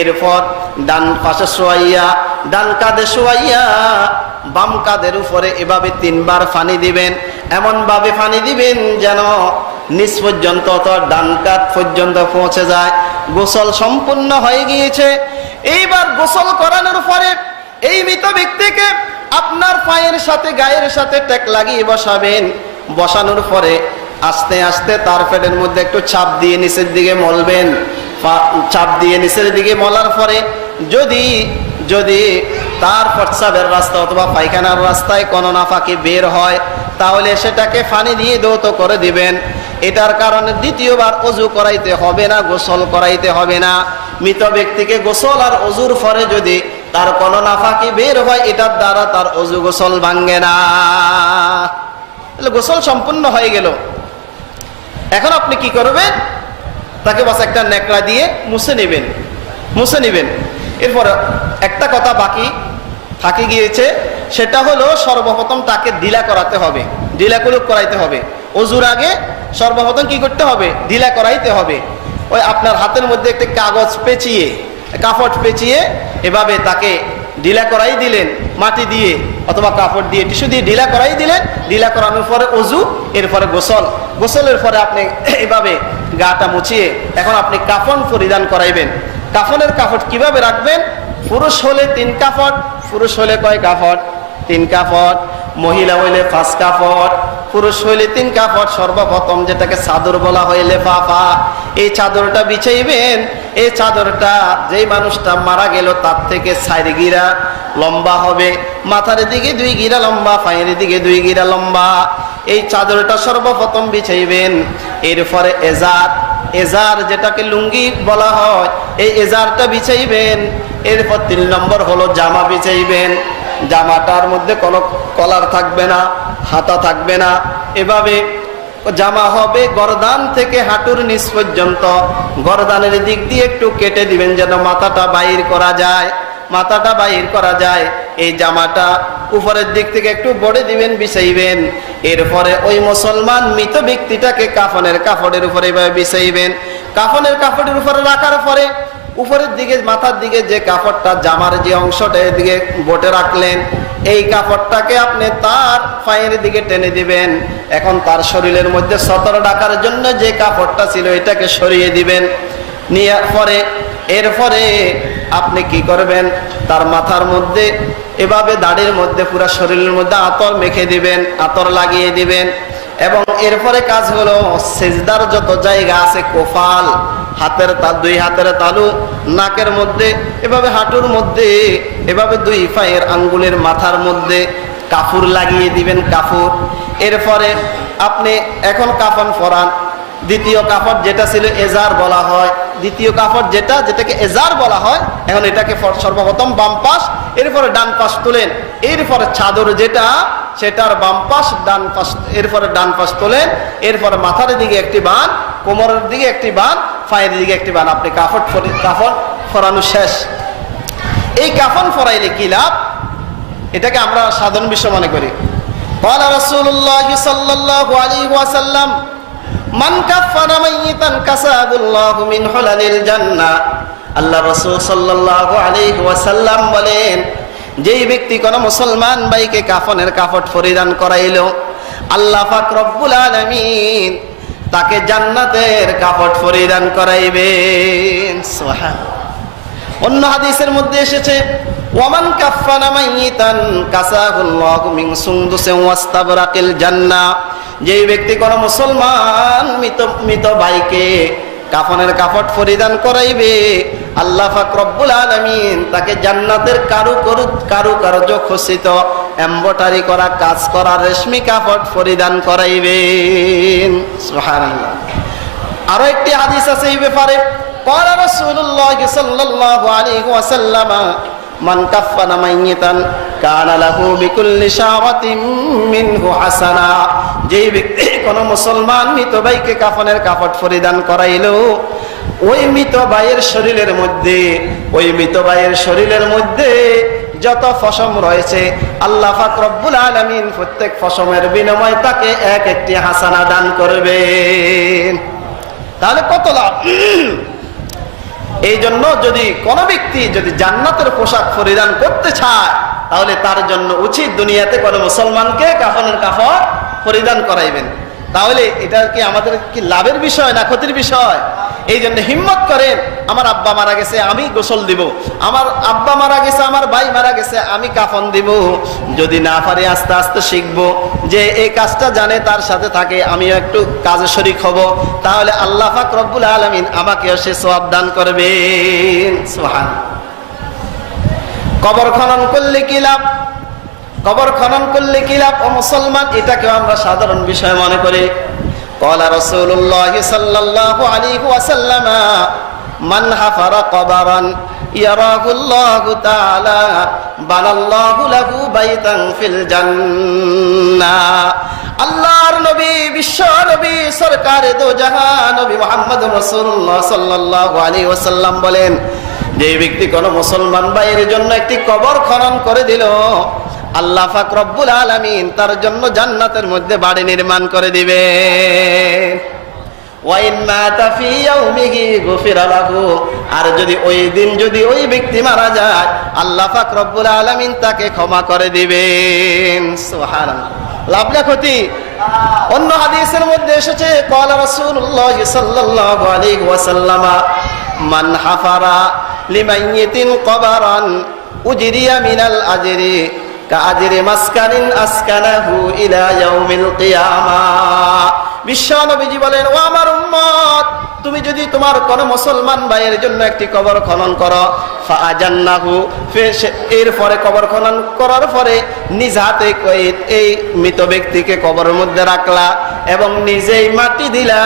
এরপর ডান পাশে শোয়াইয়া, ডান কাঁধে শোয়াইয়া বাম কাঁধের উপরে এভাবে 3 বার পানি দিবেন, এমন ভাবে পানি দিবেন যেন নিচ পর্যন্ত অথবা ডান কাঁধ পর্যন্ত পৌঁছে যায়। গোসল সম্পূর্ণ হয়ে গিয়েছে। এইবার গোসল করানোর পরে এই মৃত ব্যক্তিকে আপনার পায়ের সাথে গায়ের সাথে টেক লাগিয়ে বসাবেন। বসানোর পরে আস্তে আস্তে তার পেটের মধ্যে একটু চাপ দিয়ে নিচের দিকে মলবেন। চাপ দিয়ে নিচের দিকে মলার পরে যদি তার প্রস্রাবের রাস্তা অথবা পায়খানার রাস্তায় কোনো নাফাকি বের হয়, তাহলে সেটাকে পানি দিয়ে ধৌত করে দিবেন। এটার কারণে দ্বিতীয়বার ওযু করাইতে হবে না, গোসল করাইতে হবে না। মৃত ব্যক্তিকে গোসল আর ওযুর পরে যদি তার কোনো নাফাকি বের হয়, এটার দ্বারা তার ওযু গোসল ভাঙ্গে না। তাহলে গোসল সম্পূর্ণ হয়ে গেল। এখন আপনি কি করবেন? তাকে বাস একটা নেকড়া দিয়ে মুছে নেবেন। এরপর একটা কথা বাকি থাকি গিয়েছে, সেটা হলো সর্বপ্রথম তাকে ঢিলা করাতে হবে, ঢিলা কুলুপ করাইতে হবে। ওযুর আগে সর্বপ্রথম কি করতে হবে? ঢিলা করাইতে হবে। ওই আপনার হাতের মধ্যে একটা কাগজ পেঁচিয়ে, কাপড় পেঁচিয়ে এভাবে তাকে ঢিলা করাই দিলেন, মাটি দিয়ে অথবা কাপড় দিয়ে, টিস্যু দিয়ে ঢিলা করাই দিলেন। ঢিলা করানোর পরে ওযু, এরপরে গোসলের পরে আপনি এভাবে গাটা মুছিয়ে এখন আপনি কাফন পরিধান করাইবেন। কাফনের কাপড় কিভাবে রাখবেন? পুরুষ হলে 3 কাপড়, পুরুষ হলে কয় কাপড়? 3 কাপড়। মহিলা হইলে 5 কাপড়, পুরুষ হইলে 3 কাপড়। সর্বপ্রথম যেটাকে চাদর বলা হয়, লেফাফা, এই চাদরটা বিছাইবেন। এই চাদরটা যেই মানুষটা মারা গেল তার থেকে 4 গিরা লম্বা হবে, মাথার দিকে 2 গিরা লম্বা, পায়ের দিকে 2 গিরা লম্বা। এই চাদরটা সর্বপ্রথম বিছাইবেন। এরপরে এজার যেটাকে লুঙ্গি বলা হয়, এই এজারটা বিছাইবেন। এরপর 3 নম্বর হলো জামা বিছাইবেন। জামাটার মধ্যে কোনো কলার থাকবে না, হাতা থাকবে না। এভাবে জামা হবে গরদান থেকে হাঁটুর নিচ পর্যন্ত। গরদানের দিক দিয়ে একটু কেটে দিবেন যেন মাথাটা বাইর করা যায়। মাথাটা বাইর করা যায়, এই জামাটা উপরের দিক থেকে একটু বড়ে দিবেন, বিছাইবেন। এরপরে ওই মুসলমান মৃত ব্যক্তিটাকে কাফনের কাপড়ের উপরে এভাবে বিছাইবেন। কাফনের কাপড়ের উপরে রাখার পরে উপরের দিকে মাথার দিকে যে কাপড়টা, জামার যে অংশটা এদিকে বটে রাখলেন, এই কাপড়টাকে আপনি তার পায়ের দিকে টেনে দিবেন। এখন তার শরীরের মধ্যে সতর ঢাকার জন্য যে কাপড়টা ছিল এটাকে সরিয়ে দিবেন। নিয়ে পরে এরপরে আপনি কি করবেন, তার মাথার মধ্যে এভাবে দাড়ির মধ্যে পুরা শরীরের মধ্যে আতর মেখে দিবেন, আতর লাগিয়ে দিবেন। এবং এরপরে কাজ হলো সিজদার যত জায়গা আছে, কোফাল, হাতের দুই হাতের তালু, নাকের মধ্যে, এভাবে হাঁটুর মধ্যে, এভাবে দুই পায়ের আঙ্গুলের মাথার মধ্যে কাফুর লাগিয়ে দিবেন, কাফুর। এরপরে আপনি এখন কাফন পরান। দ্বিতীয় কাপড় যেটা ছিল এজার বলা হয়, দ্বিতীয় কাপড় যেটাকে এজার বলা হয়, এখন এটাকে সর্বপ্রথম বাম পাশ, এরপরে ডান পাশ তোলেন। এরপরে চাদর যেটা, সেটার বাম পাশ, ডান পাশ, এরপরে ডান পাশ তোলেন। এরপরে মাথার দিকে একটি বান, কোমরের দিকে একটি বান, পায়ের দিকে একটি বান। আপনি কাপড় ফরানো শেষ। এই কাফন ফরাইলে কি লাভ, এটাকে আমরা সাধারণ বিষয় মনে করি। ক্বালা রাসূলুল্লাহ সাল্লাল্লাহু আলাইহি ওয়াসাল্লাম, মান কাফানা মাইয়িতান কাসাবুল্লাহু মিন হুলালিল জান্নাহ। আল্লাহ রাসূল সাল্লাল্লাহু আলাইহি ওয়াসাল্লাম বলেন, যেই ব্যক্তি কোন মুসলমান ভাইকে কাফনের কাপড় পরিধান করাইলো, আল্লাহ পাক রব্বুল আলামিন তাকে জান্নাতের কাপড় পরিধান করাইবেন। সুবহানাল্লাহ। অন্য হাদিসের মধ্যে এসেছে, ওয়ামান কাফানা মাইয়িতান কাসাহুল্লাহু মিন সুনদুসিন ওয়াস্তাবরাকিল জান্নাহ। যেই ব্যক্তি কোন মুসলমান মৃত ভাইকে কাফনের কাপড় পরিধান করাইবে, আল্লাহ পাক রব্বুল আলামিন তাকে জান্নাতের কারুকার্য খচিত এমব্রয়ডারি করা, কাজ করা রেশমি কাপড় পরিধান করাইবেন। সুবহানাল্লাহ। আরো একটি হাদিস আছে এই ব্যাপারে। ক্বালা রাসূলুল্লাহ সাল্লাল্লাহু আলাইহি ওয়াসাল্লাম, মান কাফানা মাইয়িতান কানা লাহু বিকুল্লি শাওয়াতিন মিনহু হাসানা। যেই ব্যক্তি কোন মুসলমান মৃত ভাইকে কাফনের কাপড় পরিধান করাইলো, ওই মৃত ভাইয়ের শরীরের মধ্যে, ওই মৃত ভাইয়ের শরীরের মধ্যে যত ফসম রয়েছে, আল্লাহ পাক রব্বুল আলামিন প্রত্যেক ফসমের বিনিময়ে তাকে এক একটি হাসানা দান করবেন। তাহলে কত লাভ! এই জন্য যদি কোন ব্যক্তি যদি জান্নাতের পোশাক পরিধান করতে চায়, তাহলে তার জন্য উচিত দুনিয়াতে কোন মুসলমানকে কাফনের কাপড় পরিধান করাইবেন। তাহলে এটা কি আমাদের কি লাভের বিষয় না ক্ষতির বিষয়? এই জন্য হিম্মত করেন, আমার আব্বা মারা গেছে আমি গোসল দিব, আমার আব্বা মারা গেছে, আমার ভাই মারা গেছে আমি কাফন দিব। যদি না পারি আস্তে আস্তে শিখবো, যে এই কাজটা জানে তার সাথে থাকে, আমিও একটু কাজে শরীক হব। তাহলে আল্লাহ পাক রব্বুল আলামিন আমাকেও সে সওয়াব দান করবেন। সুবহানাল্লাহ। কবর খনন করলে কি লাভ? কবর খনন করলে কি লাভ ও মুসলমান, এটাকেও আমরা সাধারণ বিষয় মনে করি। ক্বালা রাসূলুল্লাহ সাল্লাল্লাহু আলাইহি ওয়াসাল্লাম, মান হাফারা কবরান ইয়ারাহুল্লাহু তাআলা বানাল্লাহু লাহু বাইতান ফিল জান্নাহ। আল্লাহর নবী, বিশ্ব নবী, সরকারে দো জাহান নবী মুহাম্মদুর রাসূলুল্লাহ সাল্লাল্লাহু আলাইহি ওয়াসাল্লাম বলেন, যে ব্যক্তি কোন মুসলমান ভাইয়ের জন্য একটি কবর খনন করে দিল, আল্লাহ পাক রব্বুল আলামিন তার জন্য জান্নাতের মধ্যে বাড়ি নির্মাণ করে দিবে। ওয়া ইন মাতা ফি ইয়াউমিহি গুফিরা লাহু। আর যদি ওই দিন যদি ওই ব্যক্তি মারা যায়, আল্লাহ পাক রব্বুল আলামিন তাকে ক্ষমা করে দিবেন। সুবহানাল্লাহ। লাভ না ক্ষতি? অন্য হাদিসের মধ্যে এসেছে, ক্বালা রাসূলুল্লাহ সাল্লাল্লাহু আলাইহি ওয়াসাল্লাম, মান হাফারা লিমাইয়িতিন কবরান উজরিয়া মিনাল আজরি কাআজরি মাসকানিন আসকানাহু ইলা ইয়াউমিল কিয়ামাহ। বিশ্ব নবীজি বলেন, ও আমার উম্মত, তুমি যদি তোমার কোন মুসলমান ভাইয়ের জন্য একটি কবর খনন করো, ফাআজান্নাহু, এরপরে কবর খনন করার পরে নিজ হাতে এই মৃত ব্যক্তিকে কবরের মধ্যে রাখলা এবং নিজেই মাটি দিলা,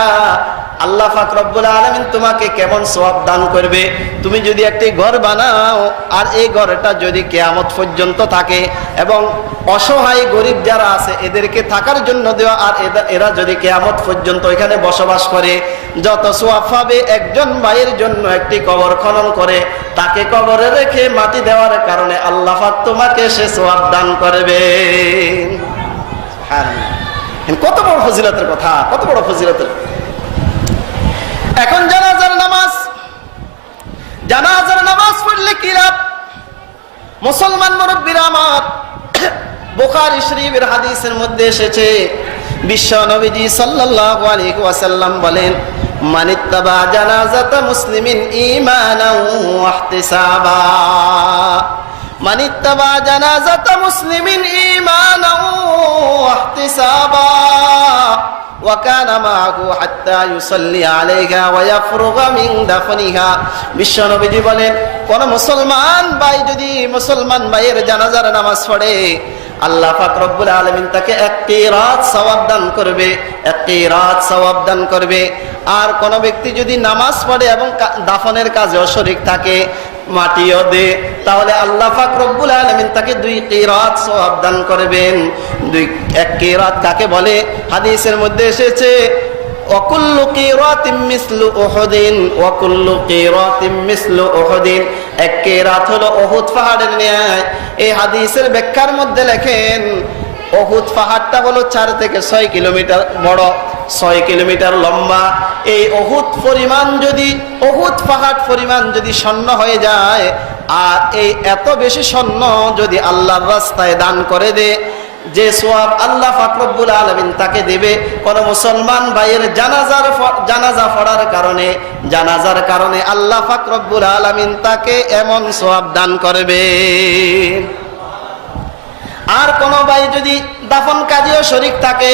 আল্লাহ পাক রব্বুল আলামিন তোমাকে কেমন সওয়াব দান করবে। তুমি যদি একটি ঘর বানাও আর এই ঘরটা যদি কিয়ামত পর্যন্ত থাকে এবং অসহায় গরিব যারা আছে এদেরকে থাকার জন্য দেওয়া, আর এরা যদি কিয়ামত পর্যন্ত এখানে বসবাস করে, যত সওয়াব পাবে একজন ভাইয়ের জন্য একটি কবর খনন করে তাকে কবরে রেখে মাটি দেওয়ার কারণে আল্লাহ পাক তোমাকে সে সওয়াব দান করবে। কত বড় ফজিলতের কথা, কত বড় ফজিলতের। এখন জানাজার নামাজ পড়লে কি লাভ? মুসলমান মুরব্বীরা আমার, বুখারী শরীফের হাদিসের মধ্যে এসেছে, বিশ্ব নবীজি সাল্লাল্লাহু আলাইহি ওয়াসাল্লাম বলেন, মানিত্তাবা জানাজাতা মুসলিমিন ঈমানান ওয়া ইহতিসাবা, মানিত্তাবা জানাজাতা মুসলিমিন ঈমানান ওয়া ইহতিসাবা ওয়া কানা মাআহু হাত্তা ইউসাল্লি আলাইহা ওয়া ইয়াফরুগা মিন দাফনিহা। বিশ্ব নবীজি বলেন, কোন মুসলমান ভাই যদি মুসলমান ভাইয়ের জানাজার নামাজ পড়ে, আল্লাহ পাক রব্বুল আলামিন তাকে একটি রাত সওয়াব দান করবে, একটি রাত সওয়াব দান করবে। আর কোন ব্যক্তি যদি নামাজ পড়ে এবং দাফনের কাজেও শরীক থাকে, মাটিও দে, তাহলে আল্লাহ পাক রব্বুল আলামিন তাকে 2 কিরাত সওয়াব দান করবেন। এক কিরাত কাকে বলে? হাদিসের মধ্যে এসেছে, ওয়াকুল্লু কিরাতিম মিসলু উহুদিন, ওয়াকুল্লু কিরাতিম মিসলু উহুদিন। এক কিরাত হলো উহুদ পাহাড়ের ন্যায়। এই হাদিসের ব্যাখ্যার মধ্যে লেখেন, উহুদ পাহাড়টা হলো 4 থেকে 6 কিলোমিটার বড়, 6 কিলোমিটার লম্বা। এই উহুদ পাহাড় পরিমাণ যদি স্বর্ণ হয়ে যায়, আর এই এত বেশি স্বর্ণ যদি আল্লাহর রাস্তায় দান করে দে, যে সওয়াব আল্লাহ পাক রব্বুল আলামিন তাকে দেবে, কোন মুসলমান ভাইয়ের জানাজা পড়ার কারণে আল্লাহ পাক রব্বুল আলামিন তাকে এমন সওয়াব দান করবে। আর কোন ভাই যদি দাফন কাজেও শরীক থাকে,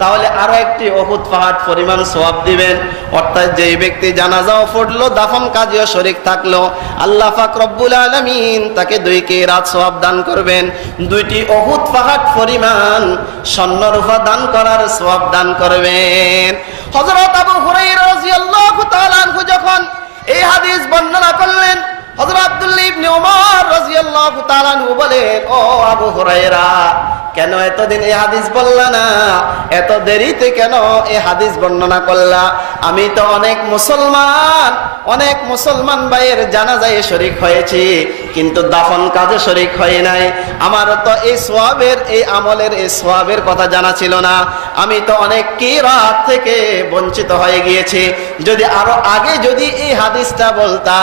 তাহলে আরো একটি উহুদ পাহাড় পরিমাণ সওয়াব দিবেন। অর্থাৎ যেই ব্যক্তি জানাজাও পড়লো, দাফন কাজেও শরীক থাকলো, আল্লাহ পাক রব্বুল আলামিন তাকে 2 কিরাত সওয়াব দান করবেন, 2টি উহুদ পাহাড় পরিমাণ স্বর্ণরূপা দান করার সওয়াব দান করবেন। হযরত আবু হুরায়রা রাদিয়াল্লাহু তাআলা আনহু যখন এই হাদিস বর্ণনা করলেন, হযরত আব্দুল্লাহ ইবনে ওমর রাদিয়াল্লাহু তাআলা আনহু বলেন, ও আবু হুরায়রা, কেন এতদিন এই হাদিস বললা না? এত দেরিতে কেন এই হাদিস বর্ণনা করলা? আমি তো অনেক মুসলমান ভাইয়ের জানাজায় শরীক হয়েছি, কিন্তু দাফন কাজে শরীক হয় নাই। আমার তো এই সওয়াবের, এই আমলের এই সওয়াবের কথা জানা ছিল না। আমি তো অনেক কিরাত থেকে বঞ্চিত হয়ে গিয়েছি। যদি আরো আগে যদি এই হাদিসটা বলতা,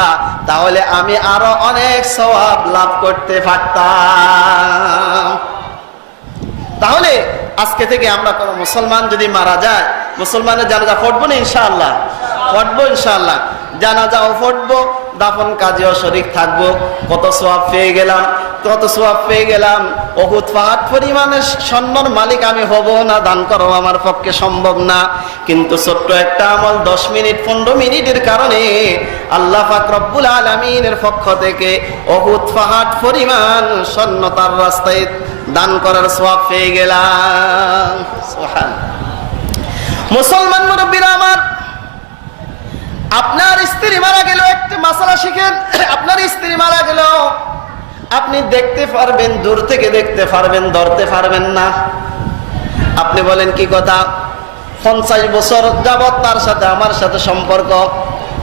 তাহলে আমি আরো অনেক সওয়াব লাভ করতে পারতাম। তাহলে আজকে থেকে আমরা কোন মুসলমান যদি মারা যায়, মুসলমানের জানাজা পড়বো না? ইনশাআল্লাহ পড়বো, ইনশাআল্লাহ জানাজাও পড়বো, দাফন কাজেও শরীক থাকবো। কত সওয়াব পেয়ে গেলাম। উহুদ পাহাড় পরিমাণের স্বর্ণর মালিক আমি হব না, দান করো আমার পক্ষে সম্ভব না। কিন্তু ছোট্ট একটা আমল 10 মিনিট 15 মিনিটের কারণে আল্লাহ পাক রব্বুল আলামিনের পক্ষ থেকে উহুদ পাহাড় পরিমাণ স্বর্ণ তার রাস্তায় দান করার সওয়াব পেয়ে গেলাম। সুবহানাল্লাহ। মুসলমান মুরব্বীরা আমার, আপনার স্ত্রী মারা গেল, একটা মাসালা শিখেন। আপনার স্ত্রী মারা গেল, আপনি দেখতে পারবেন, দূর থেকে দেখতে পারবেন, ধরতে পারবেন না। আপনি বলেন কি কথা, 50 বছর যাবত তার সাথে আমার সাথে সম্পর্ক,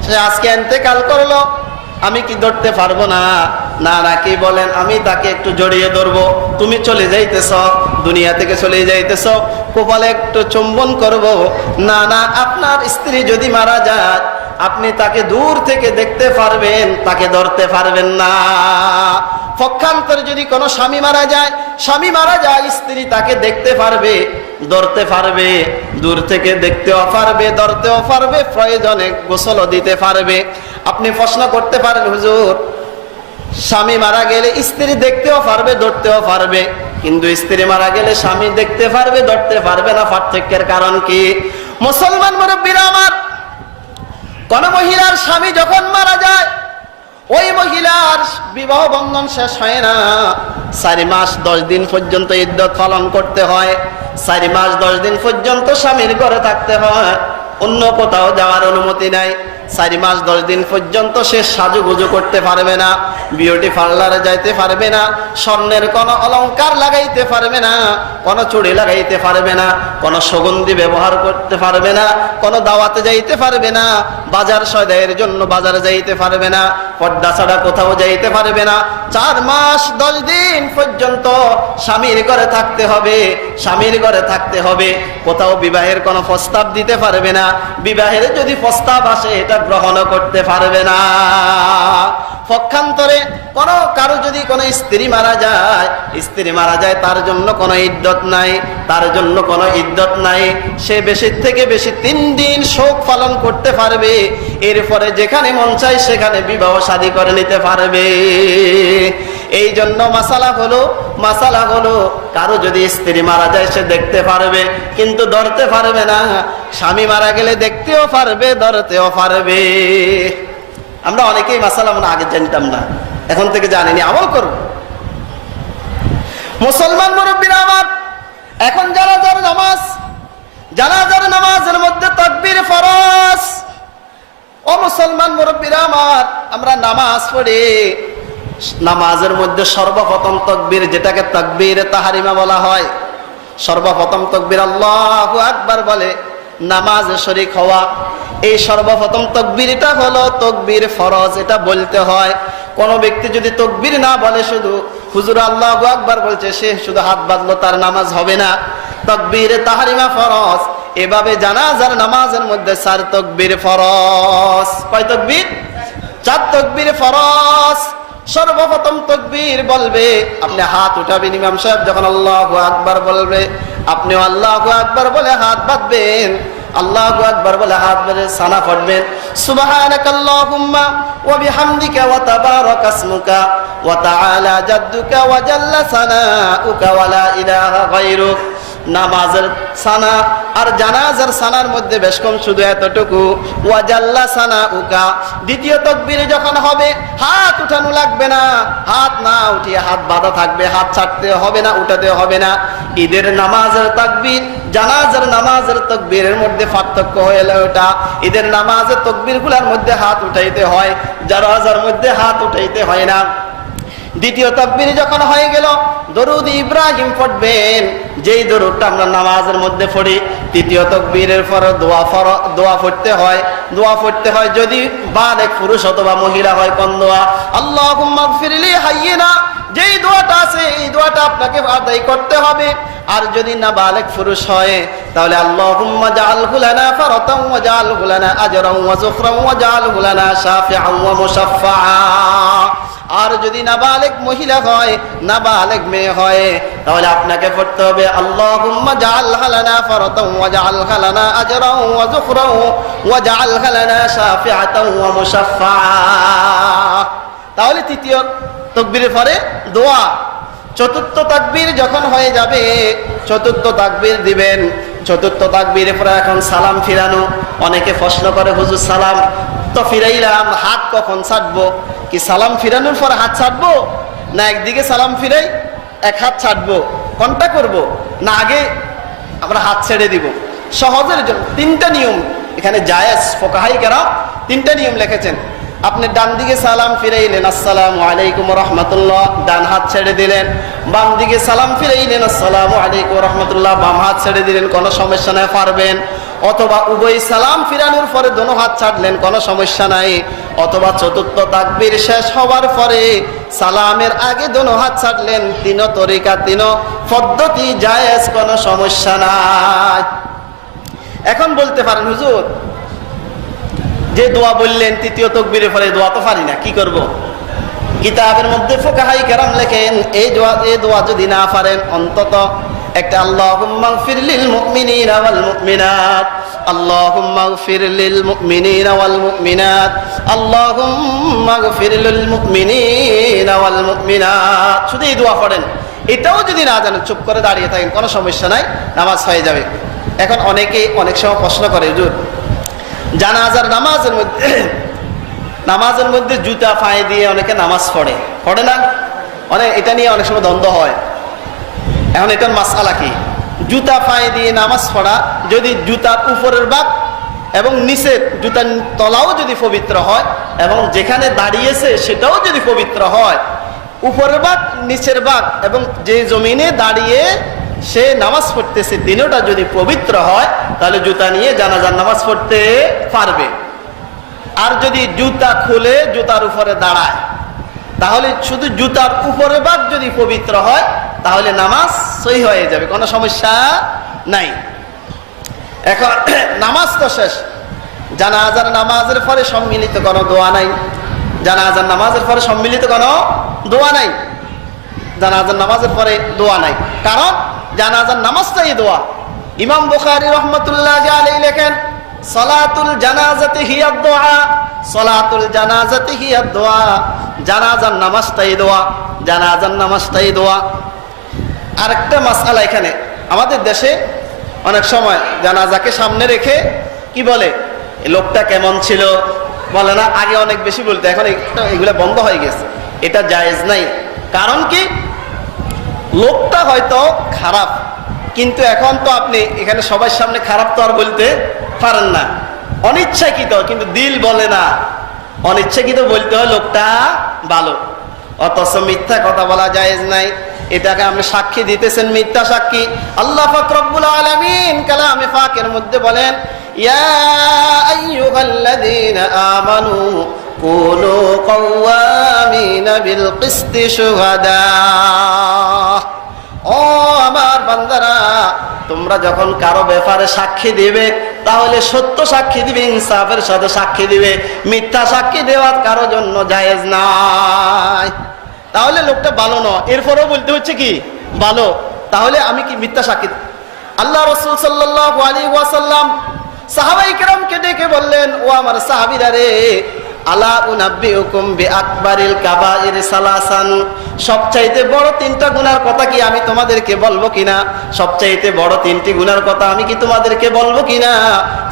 সে আজকে ইন্তেকাল করলো, আমি কি ধরতে পারবো না? না, কি বলেন, আমি তাকে একটু জড়িয়ে ধরবো। তুমি চলে যাইতেছ, দুনিয়া থেকে চলে যাইতেছ, কপালে একটু চুম্বন করব। না, আপনার স্ত্রী যদি মারা যায়, আপনি তাকে দূর থেকে দেখতে পারবেন, তাকে ধরতে পারবেন না। পক্ষান্তরে যদি কোনো স্বামী মারা যায়, স্ত্রী তাকে দেখতে পারবে, ধরতে পারবে, দূর থেকে দেখতেও পারবে, ধরতেও পারবে, প্রয়োজনে গোসলও দিতে পারবে। আপনি প্রশ্ন করতে পারেন, হুজুর, স্বামী মারা গেলে স্ত্রী দেখতেও পারবে, ধরতেও পারবে, কিন্তু স্ত্রী মারা গেলে স্বামী দেখতে পারবে, ধরতে পারবে না, পার্থক্যের কারণ কি? মুসলমান মুরব্বীরা আমার, কোন মহিলার স্বামী যখন মারা যায়, ওই মহিলার বিবাহ বন্ধন শেষ হয় না, 4 মাস 10 দিন পর্যন্ত ইদ্যত পালন করতে হয়। 4 মাস 10 দিন পর্যন্ত স্বামীর ঘরে থাকতে হয়। অন্য কোথাও যাওয়ার অনুমতি নাই। 4 মাস 10 দিন পর্যন্ত সে সাজুগুজু করতে পারবে না, বিউটি পার্লারে যাইতে পারবে না, স্বর্ণের কোনো অলংকার লাগাইতে পারবে না, কোনো চুড়ি লাগাইতে পারবে না, কোনো সুগন্ধি ব্যবহার করতে পারবে না, কোনো দাওয়াতে যাইতে পারবে না, বাজার সদাইয়ের জন্য বাজারে যাইতে পারবে না, পর্দা ছাড়া কোথাও যাইতে পারবে না। 4 মাস 10 দিন পর্যন্ত স্বামীর ঘরে থাকতে হবে, স্বামীর ঘরে থাকতে হবে। কোথাও বিবাহের কোনো প্রস্তাব দিতে পারবে না, বিবাহের যদি প্রস্তাব আসে এটা গ্রহণ করতে পারবে না। পক্ষান্তরে কারো যদি কোনো স্ত্রী মারা যায়, তার জন্য কোনো ইদ্যত নাই, তার জন্য কোনো ইদ্যত নাই। সে বেশি থেকে বেশি 3 দিন শোক পালন করতে পারবে, এরপরে যেখানে মন চায় সেখানে বিবাহ শাদী করে নিতে পারবে। এই জন্য মাসালা হলো কারো যদি স্ত্রী মারা যায় সে দেখতে পারবে কিন্তু ধরতে পারবে না, স্বামী মারা গেলে দেখতেও পারবে ধরতেও পারবে। আমরা অনেকেই মাসালা মনে আগে জানতাম না, এখন থেকে জানিনি, আমল করব। মুসলমান মুরব্বীরা আমার, এখন জানাজার নামাজের মধ্যে তাকবীর ফরজ। ও মুসলমান মুরব্বীরা আমার, আমরা নামাজ পড়ি, নামাজের মধ্যে সর্বপ্রথম তাকবীর, যেটাকে তাকবীরে তাহরিমা বলা হয়, সর্বপ্রথম তাকবীর আল্লাহু আকবার বলে নামাজে শরীক হওয়া। এই সর্বপ্রথম তাকবীরটা হলো তাকবীর ফরজ, এটা বলতে হয়। কোন ব্যক্তি যদি তাকবীর না বলে, শুধু হুজুর আল্লাহু আকবার বলছে, সে শুধু হাত বাঁধলো, তার নামাজ হবে না। তাকবীরে তাহরিমা ফরজ। এভাবে জানাজার নামাজের মধ্যে 4 তাকবীর ফরজ। কয় তাকবীর? 4 তাকবীর ফরজ। সর্বপ্রথম তাকবীর বলবে, আপনি হাত উঠাবেন, ইমাম সাহেব যখন আল্লাহু আকবার বলবে আপনিও আল্লাহু আকবার বলে হাত বাঁধবেন, আল্লাহু আকবার বলে হাত বেঁধে সানা পড়বেন, সুবহানাকাল্লাহুম্মা ওয়া বিহামদিকা ওয়া তাবারাকা ইসমুকা ওয়া তাআলা জাদ্দুকা ওয়া জাল্লা সানাউকা ওয়া লা ইলাহা গায়রুক। নামাজের সানা আর জানাজার সানার মধ্যে বেশ কম, শুধু এতটুকু, ওয়া জাল্লা সানাউকা। দ্বিতীয় তাকবীর যখন হবে, হাত উঠানো লাগবে না, হাত না উঠিয়ে হাত বাঁধা থাকবে, হাত ছাড়তে হবে না, উঠাতে হবে না। ঈদের নামাজের তাকবীর জানাজার নামাজের তাকবীরের মধ্যে পার্থক্য হলো ওটা। ঈদের নামাজের তাকবীরগুলোর মধ্যে হাত উঠাইতে হয়, জানাজার মধ্যে হাত উঠাইতে হয় না। দ্বিতীয় তাকবীর যখন হয়ে গেল, দরুদ ইব্রাহিম পড়বেন, যেই দরুদটা আমরা নামাজের মধ্যে পড়ি। তৃতীয় তাকবীরের পরে দোয়া পড়তে হয়, যদি বালেগ পুরুষ অথবা মহিলা হয়, কোন দোয়া? আল্লাহুম্মা গফিরলি হাইয়িনা, যেই দোয়াটা আছে এই দোয়াটা আপনাকে আদায় করতে হবে। আর যদি না বালেগ পুরুষ হয়, তাহলে আল্লাহুম্মা জাআলহু লানা ফারাতান ওয়া জাআলহু লানা আজরান ওয়া যুখরান ওয়া জাআলহু লানা শাফিআন ওয়া মুশাফফাআ। আর যদি নাবালেগ মহিলা হয়, নাবালেগ মেয়ে হয়, তাহলে আপনাকে পড়তে হবে আল্লাহুম্মা জাআলহা লানা ফারাতান ওয়া জাআলহা লানা আজরান ওয়া যুখরান ওয়া জাআলহা লানা শাফিআতান ওয়া মুশাফফাআ। তাহলে তৃতীয় তাকবীরের পরে দোয়া। চতুর্থ তাকবীর যখন হয়ে যাবে, চতুর্থ তাকবীর দিবেন। চতুর্থ তাকবীরের পরে এখন সালাম ফিরানো। অনেকে প্রশ্ন করে, হুজুর সালাম তো ফিরাইলাম, হাত কখন ছাড়বো? কি সালাম ফিরানোর পর হাত ছাড়বো, না একদিকে সালাম ফিরাই এক হাত ছাড়বো? কোনটা করব? না আগে আমরা হাত ছেড়ে দিব? সহজের জন্য 3টা নিয়ম এখানে জায়েজ। ফুকাহাই কেরাম 3টা নিয়ম লিখেছেন। আপনি ডান দিকে সালাম ফিরাইলেন, আসসালামু আলাইকুম রাহমাতুল্লাহ, ডান হাত ছেড়ে দিলেন। বাম দিকে সালাম ফিরাইলেন, আসসালামু আলাইকুম রাহমাতুল্লাহ, বাম হাত ছেড়ে দিলেন, কোনো সমস্যা নাই, পারবেন। অথবা উভয় সালাম ফিরানোর পরে দোনো হাত ছাড়লেন, কোনো সমস্যা নাই। অথবা চতুর্থ তাকবীর শেষ হওয়ার পরে সালামের আগে দোনো হাত ছাড়লেন। 3 তরিকা, 3 পদ্ধতি জায়েজ, কোনো সমস্যা নাই। এখন বলতে পারেন, হুজুর যে দোয়া বললেন তৃতীয় তাকবীরের পরে, দোয়া তো পারি না, কি করব? কিতাবের মধ্যে ফুকাহাই কেরাম লেখেন, এই দোয়া যদি না পারেন, অন্তত একটা আল্লাহুম্মা গফির লিল মুমিনিনা ওয়াল মুমিনাত, আল্লাহুম্মা গফির লিল মুমিনিনা ওয়াল মুমিনাত, আল্লাহুম্মা গফির লিল মুমিনিনা ওয়াল মুমিনাত, শুধু এই দোয়া পড়েন। এটাও যদি না জানেন, চুপ করে দাঁড়িয়ে থাকেন, কোনো সমস্যা নাই, নামাজ হয়ে যাবে। এখন অনেকে অনেক সময় প্রশ্ন করে, হুজুর জানাজার নামাজের মধ্যে জুতা পায়ে দিয়ে অনেকে নামাজ পড়ে না? এটা নিয়ে অনেক সময় দ্বন্দ্ব হয়। এখন এটার মাসআলা কি? জুতা পায়ে দিয়ে নামাজ পড়া, যদি জুতার উপরের ভাগ এবং নিচের জুতার তলাও যদি পবিত্র হয় এবং যেখানে দাঁড়িয়েছে সেটাও যদি পবিত্র হয়, উপরের ভাগ নিচের ভাগ এবং যে জমিনে দাঁড়িয়ে সে নামাজ পড়তেছে তিনটা যদি পবিত্র হয়, তাহলে জুতা নিয়ে জানাজার নামাজ পড়তে পারবে। আর যদি জুতা খুলে জুতার উপরে দাঁড়ায়, তাহলে শুধু জুতার উপরের ভাগ যদি পবিত্র হয় তাহলে নামাজ সহি হয়ে যাবে, কোনো সমস্যা নাই। এখন নামাজ তো শেষ, জানাজার নামাজের পরে সম্মিলিত কোনো দোয়া নাই। জানাজার নামাজের পরে সম্মিলিত কোনো দোয়া নাই। জানাজার নামাজের পরে দোয়া নাই, কারণ জানাজার নামাজটাই দোয়া। ইমাম বুখারী রাহমাতুল্লাহ আলাইহি লেখেন, সালাতুল জানাজাতি হিয়া দোয়া, সালাতুল জানাজাতি হিয়া দোয়া। জানাজার নামাজটাই দোয়া, জানাজার নামাজটাই দোয়া। আরেকটা মাসআলা, এখানে আমাদের দেশে অনেক সময় জানাজাকে সামনে রেখে কি বলে, এই লোকটা কেমন ছিল বলে না, আগে অনেক বেশি বলতে, এখন এগুলো বন্ধ হয়ে গেছে। এটা জায়েজ নাই। কারণ কি, লোকটা হয়তো খারাপ, কিন্তু এখন তো আপনি এখানে সবার সামনে খারাপ তো আর বলতে পারেন না, অনিচ্ছাকৃত, কিন্তু দিল বলে না, অনিচ্ছাকৃত বলতে হয় লোকটা ভালো। অথচ মিথ্যা কথা বলা জায়েজ নাই। এটাকে আপনি সাক্ষী দিতেছেন, মিথ্যা সাক্ষী। আল্লাহ পাক রব্বুল আলামিন কালামে পাকের মধ্যে বলেন, ইয়া আইয়ুহাল্লাযীনা আমানু কুনু কাওয়ামিনা বিল কিসতি শুহাদা। ও আমার বান্দারা, তোমরা যখন কারো ব্যাপারে সাক্ষী দিবে তাহলে সত্য সাক্ষী দিবে, ইনসাফের সাথে সাক্ষী দিবে। মিথ্যা সাক্ষী দেওয়া কারো জন্য জায়েজ নাই। তাহলে লোকটা ভালো নয়, এরপরেও বলতে হচ্ছে কি ভালো, তাহলে আমি কি মিথ্যা সাক্ষী? আল্লাহ রাসূল সাল্লাল্লাহু আলাইহি ওয়াসাল্লাম সাহাবায়ে কেরামকে ডেকে বললেন, ও আমার সাহাবীরা রে, আলা উনাব্বিউকুম বিআকবারিল কাবাইর সালাসান, সবচাইতে বড় তিনটা গুনার কথা কি আমি তোমাদেরকে বলবো কিনা? সবচাইতে বড় তিনটি গুনার কথা আমি কি তোমাদেরকে বলবো কিনা?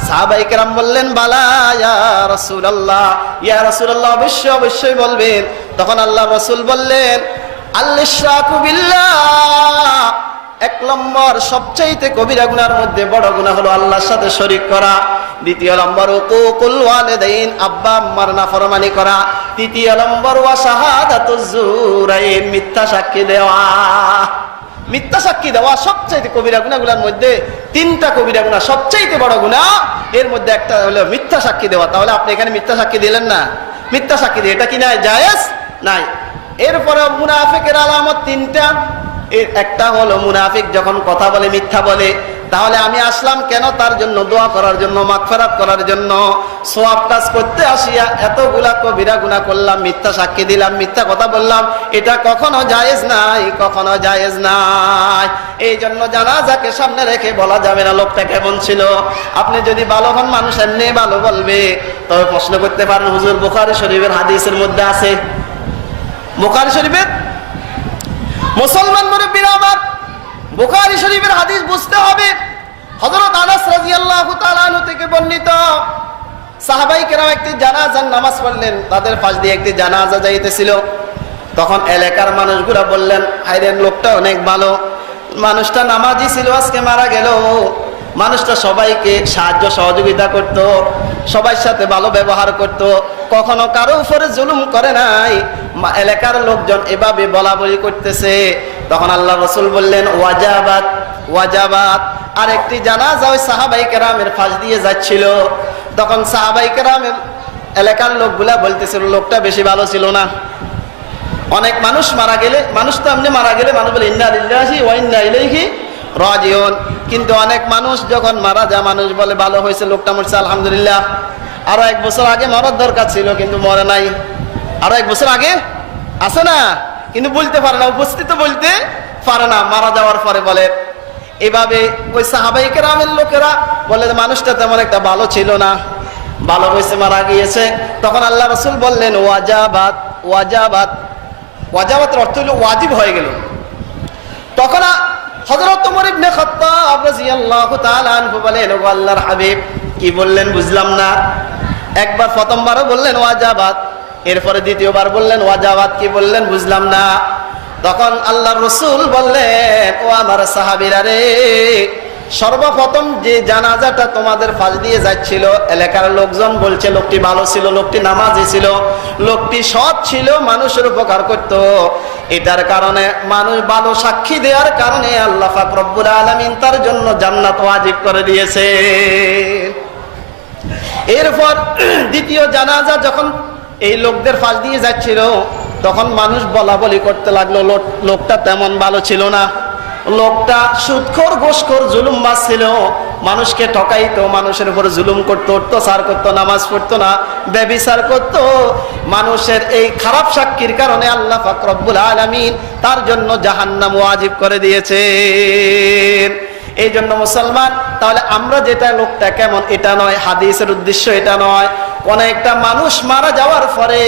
সাহাবায়ে কেরাম বললেন, বালা ইয়া রাসূলুল্লাহ, ইয়া রাসূলুল্লাহ, অবশ্যই অবশ্যই বলবেন। তখন আল্লাহ রাসূল বললেন, আল-ইশরাকু বিল্লাহ, এক নম্বর সবচাইতে কবিরা গুনার মধ্যে বড় গুনাহ হলো আল্লাহর সাথে শরীক করা। দ্বিতীয় নম্বর উকুকুল ওয়ালিদাইন, আব্বা আম্মার নাফরমানি করা। তৃতীয় নম্বর ওয়া শাহাদাতুজ জুরাইন, মিথ্যা সাক্ষী দেওয়া। মিথ্যা সাক্ষী দেওয়া সবচাইতে কবিরা গুনাহগুলোর মধ্যে তিনটা কবিরা গুনাহ, সবচাইতে বড় গুনাহ। এর মধ্যে একটা হলো মিথ্যা সাক্ষী দেওয়া। তাহলে আপনি এখানে মিথ্যা সাক্ষী দিলেন না, মিথ্যা সাক্ষী দিয়ে এটা কি নাই, জায়েজ নাই। এরপরে মুনাফিকের আলামত তিনটা। একটা হলো মুনাফিক যখন কথা বলে মিথ্যা বলে। তাহলে আমি আসলাম কেন? তার জন্য দোয়া করার জন্য, মাগফিরাত করার জন্য। সওয়াব কাজ করতে আসিয়া এতগুলা কবিরা গুনাহ করলাম, মিথ্যা সাক্ষী দিলাম, মিথ্যা কথা বললাম, এটা কখনো জায়েজ নাই, কখনো জায়েজ নাই। এই জন্য জানাজাকে সামনে রেখে বলা যাবে না লোকটা কেমন ছিল। আপনি যদি ভালো হন, মানুষ এমনি ভালো বলবে। তবে প্রশ্ন করতে পারেন, হুজুর বুখারী শরীফের হাদিসের মধ্যে আছে, বুখারী শরীফের মুসলমান মুরব্বিরা আমার, বুখারী শরীফের হাদিস বুঝতে হবে। হযরত আনাস রাদিয়াল্লাহু তাআলা আনহু থেকে বর্ণিত, সাহাবায়ে কেরাম একটি জানাজার নামাজ পড়লেন, তাদের পাশ দিয়ে একটি জানাজা যাইতেছিল। তখন এলাকার মানুষগুলা বললেন, আরে লোকটা অনেক ভালো, মানুষটা নামাজি ছিল, আজকে মারা গেল। মানুষটা সবাইকে সাহায্য সহযোগিতা করত, সবার সাথে ভালো ব্যবহার করত, কখনো কারো উপরে জুলুম করে নাই। এলাকার লোকজন এভাবে বলা বলি করতেছে। তখন আল্লাহ রাসূল বললেন, ওয়াজাবাত ওয়াজাবাত। আর একটি জানাজা ওই সাহাবায়ে কেরামের পাশ দিয়ে যাচ্ছিল। তখন সাহাবায়ে কেরামের এলাকার লোকগুলা বলতেছিল, লোকটা বেশি ভালো ছিল না। অনেক মানুষ মারা গেলে, মানুষ তো এমনি মারা গেলে মানুষ বলে ইন্না লিল্লাহি ওয়া ইন্না ইলাইহি রাজিউন, কিন্তু অনেক মানুষ যখন মারা যায় মানুষ বলে ভালো হয়েছে, লোকটা মরছে আলহামদুলিল্লাহ, আরো 1 বছর আগে মরার দরকার ছিল কিন্তু মরে নাই, আরো 1 বছর আগে আছে না, কিন্তু বলতে পারে না, উপস্থিত বলতে পারে না, মারা যাওয়ার পরে বলে। এভাবে ওই সাহাবায়ে কেরামের লোকেরা বলে মানুষটা তেমন একটা ভালো ছিল না, ভালো হয়েছে মারা গিয়েছে। তখন আল্লাহ রাসূল বললেন, ওয়াজাবাত ওয়াজাবাত। ওয়াজাবাতের অর্থ হলো ওয়াজিব হয়ে গেল। তখন হযরত ওমর ইবনে খাত্তাব রাদিয়াল্লাহু তাআলা আনহু বলেন, ও আল্লাহর হাবিব, কি বললেন বুঝলাম না। একবার প্রথমবারও বললেন ওয়াজাবাত, এরপরে দ্বিতীয়বার বললেন ওয়াজাবাত, কি বললেন বুঝলাম না। তখন আল্লাহর রাসূল বললেন, ও আমার সাহাবীরা রে, সর্বপ্রথম যে জানাজাটা তোমাদের পাশ দিয়ে যাচ্ছিল, এলাকার লোকজন বলছে লোকটি ভালো ছিল, লোকটি নামাজি ছিল, লোকটি সৎ ছিল, মানুষের উপকার করত। এটার কারণে মানুষ ভালো সাক্ষী দেওয়ার কারণে আল্লাহ পাক রব্বুল আলামিন তার জন্য জান্নাত ওয়াজিব করে দিয়েছে। এরপর দ্বিতীয় জানাজা যখন এই লোকদের পাশ দিয়ে যাচ্ছিল, তখন মানুষ বলা বলি করতে লাগলো লোকটা তেমন ভালো ছিল না, লোকটা সুদখোর ঘুষখোর জুলুমবাজ ছিল, মানুষকে ঠকাইতো, মানুষের উপর জুলুম করতো, অত্যাচার করতো, নামাজ পড়তো না, ব্যভিচার করতো। মানুষের এই খারাপ সাক্ষীর কারণে আল্লাহ পাক রব্বুল আলামিন তার জন্য জাহান্নাম ওয়াজিব করে দিয়েছেন। এই জন্য মুসলমান, তাহলে আমরা যেটা লোকটা কেমন এটা নয়, হাদিসের উদ্দেশ্য এটা নয়। কোন একটা মানুষ মারা যাওয়ার পরে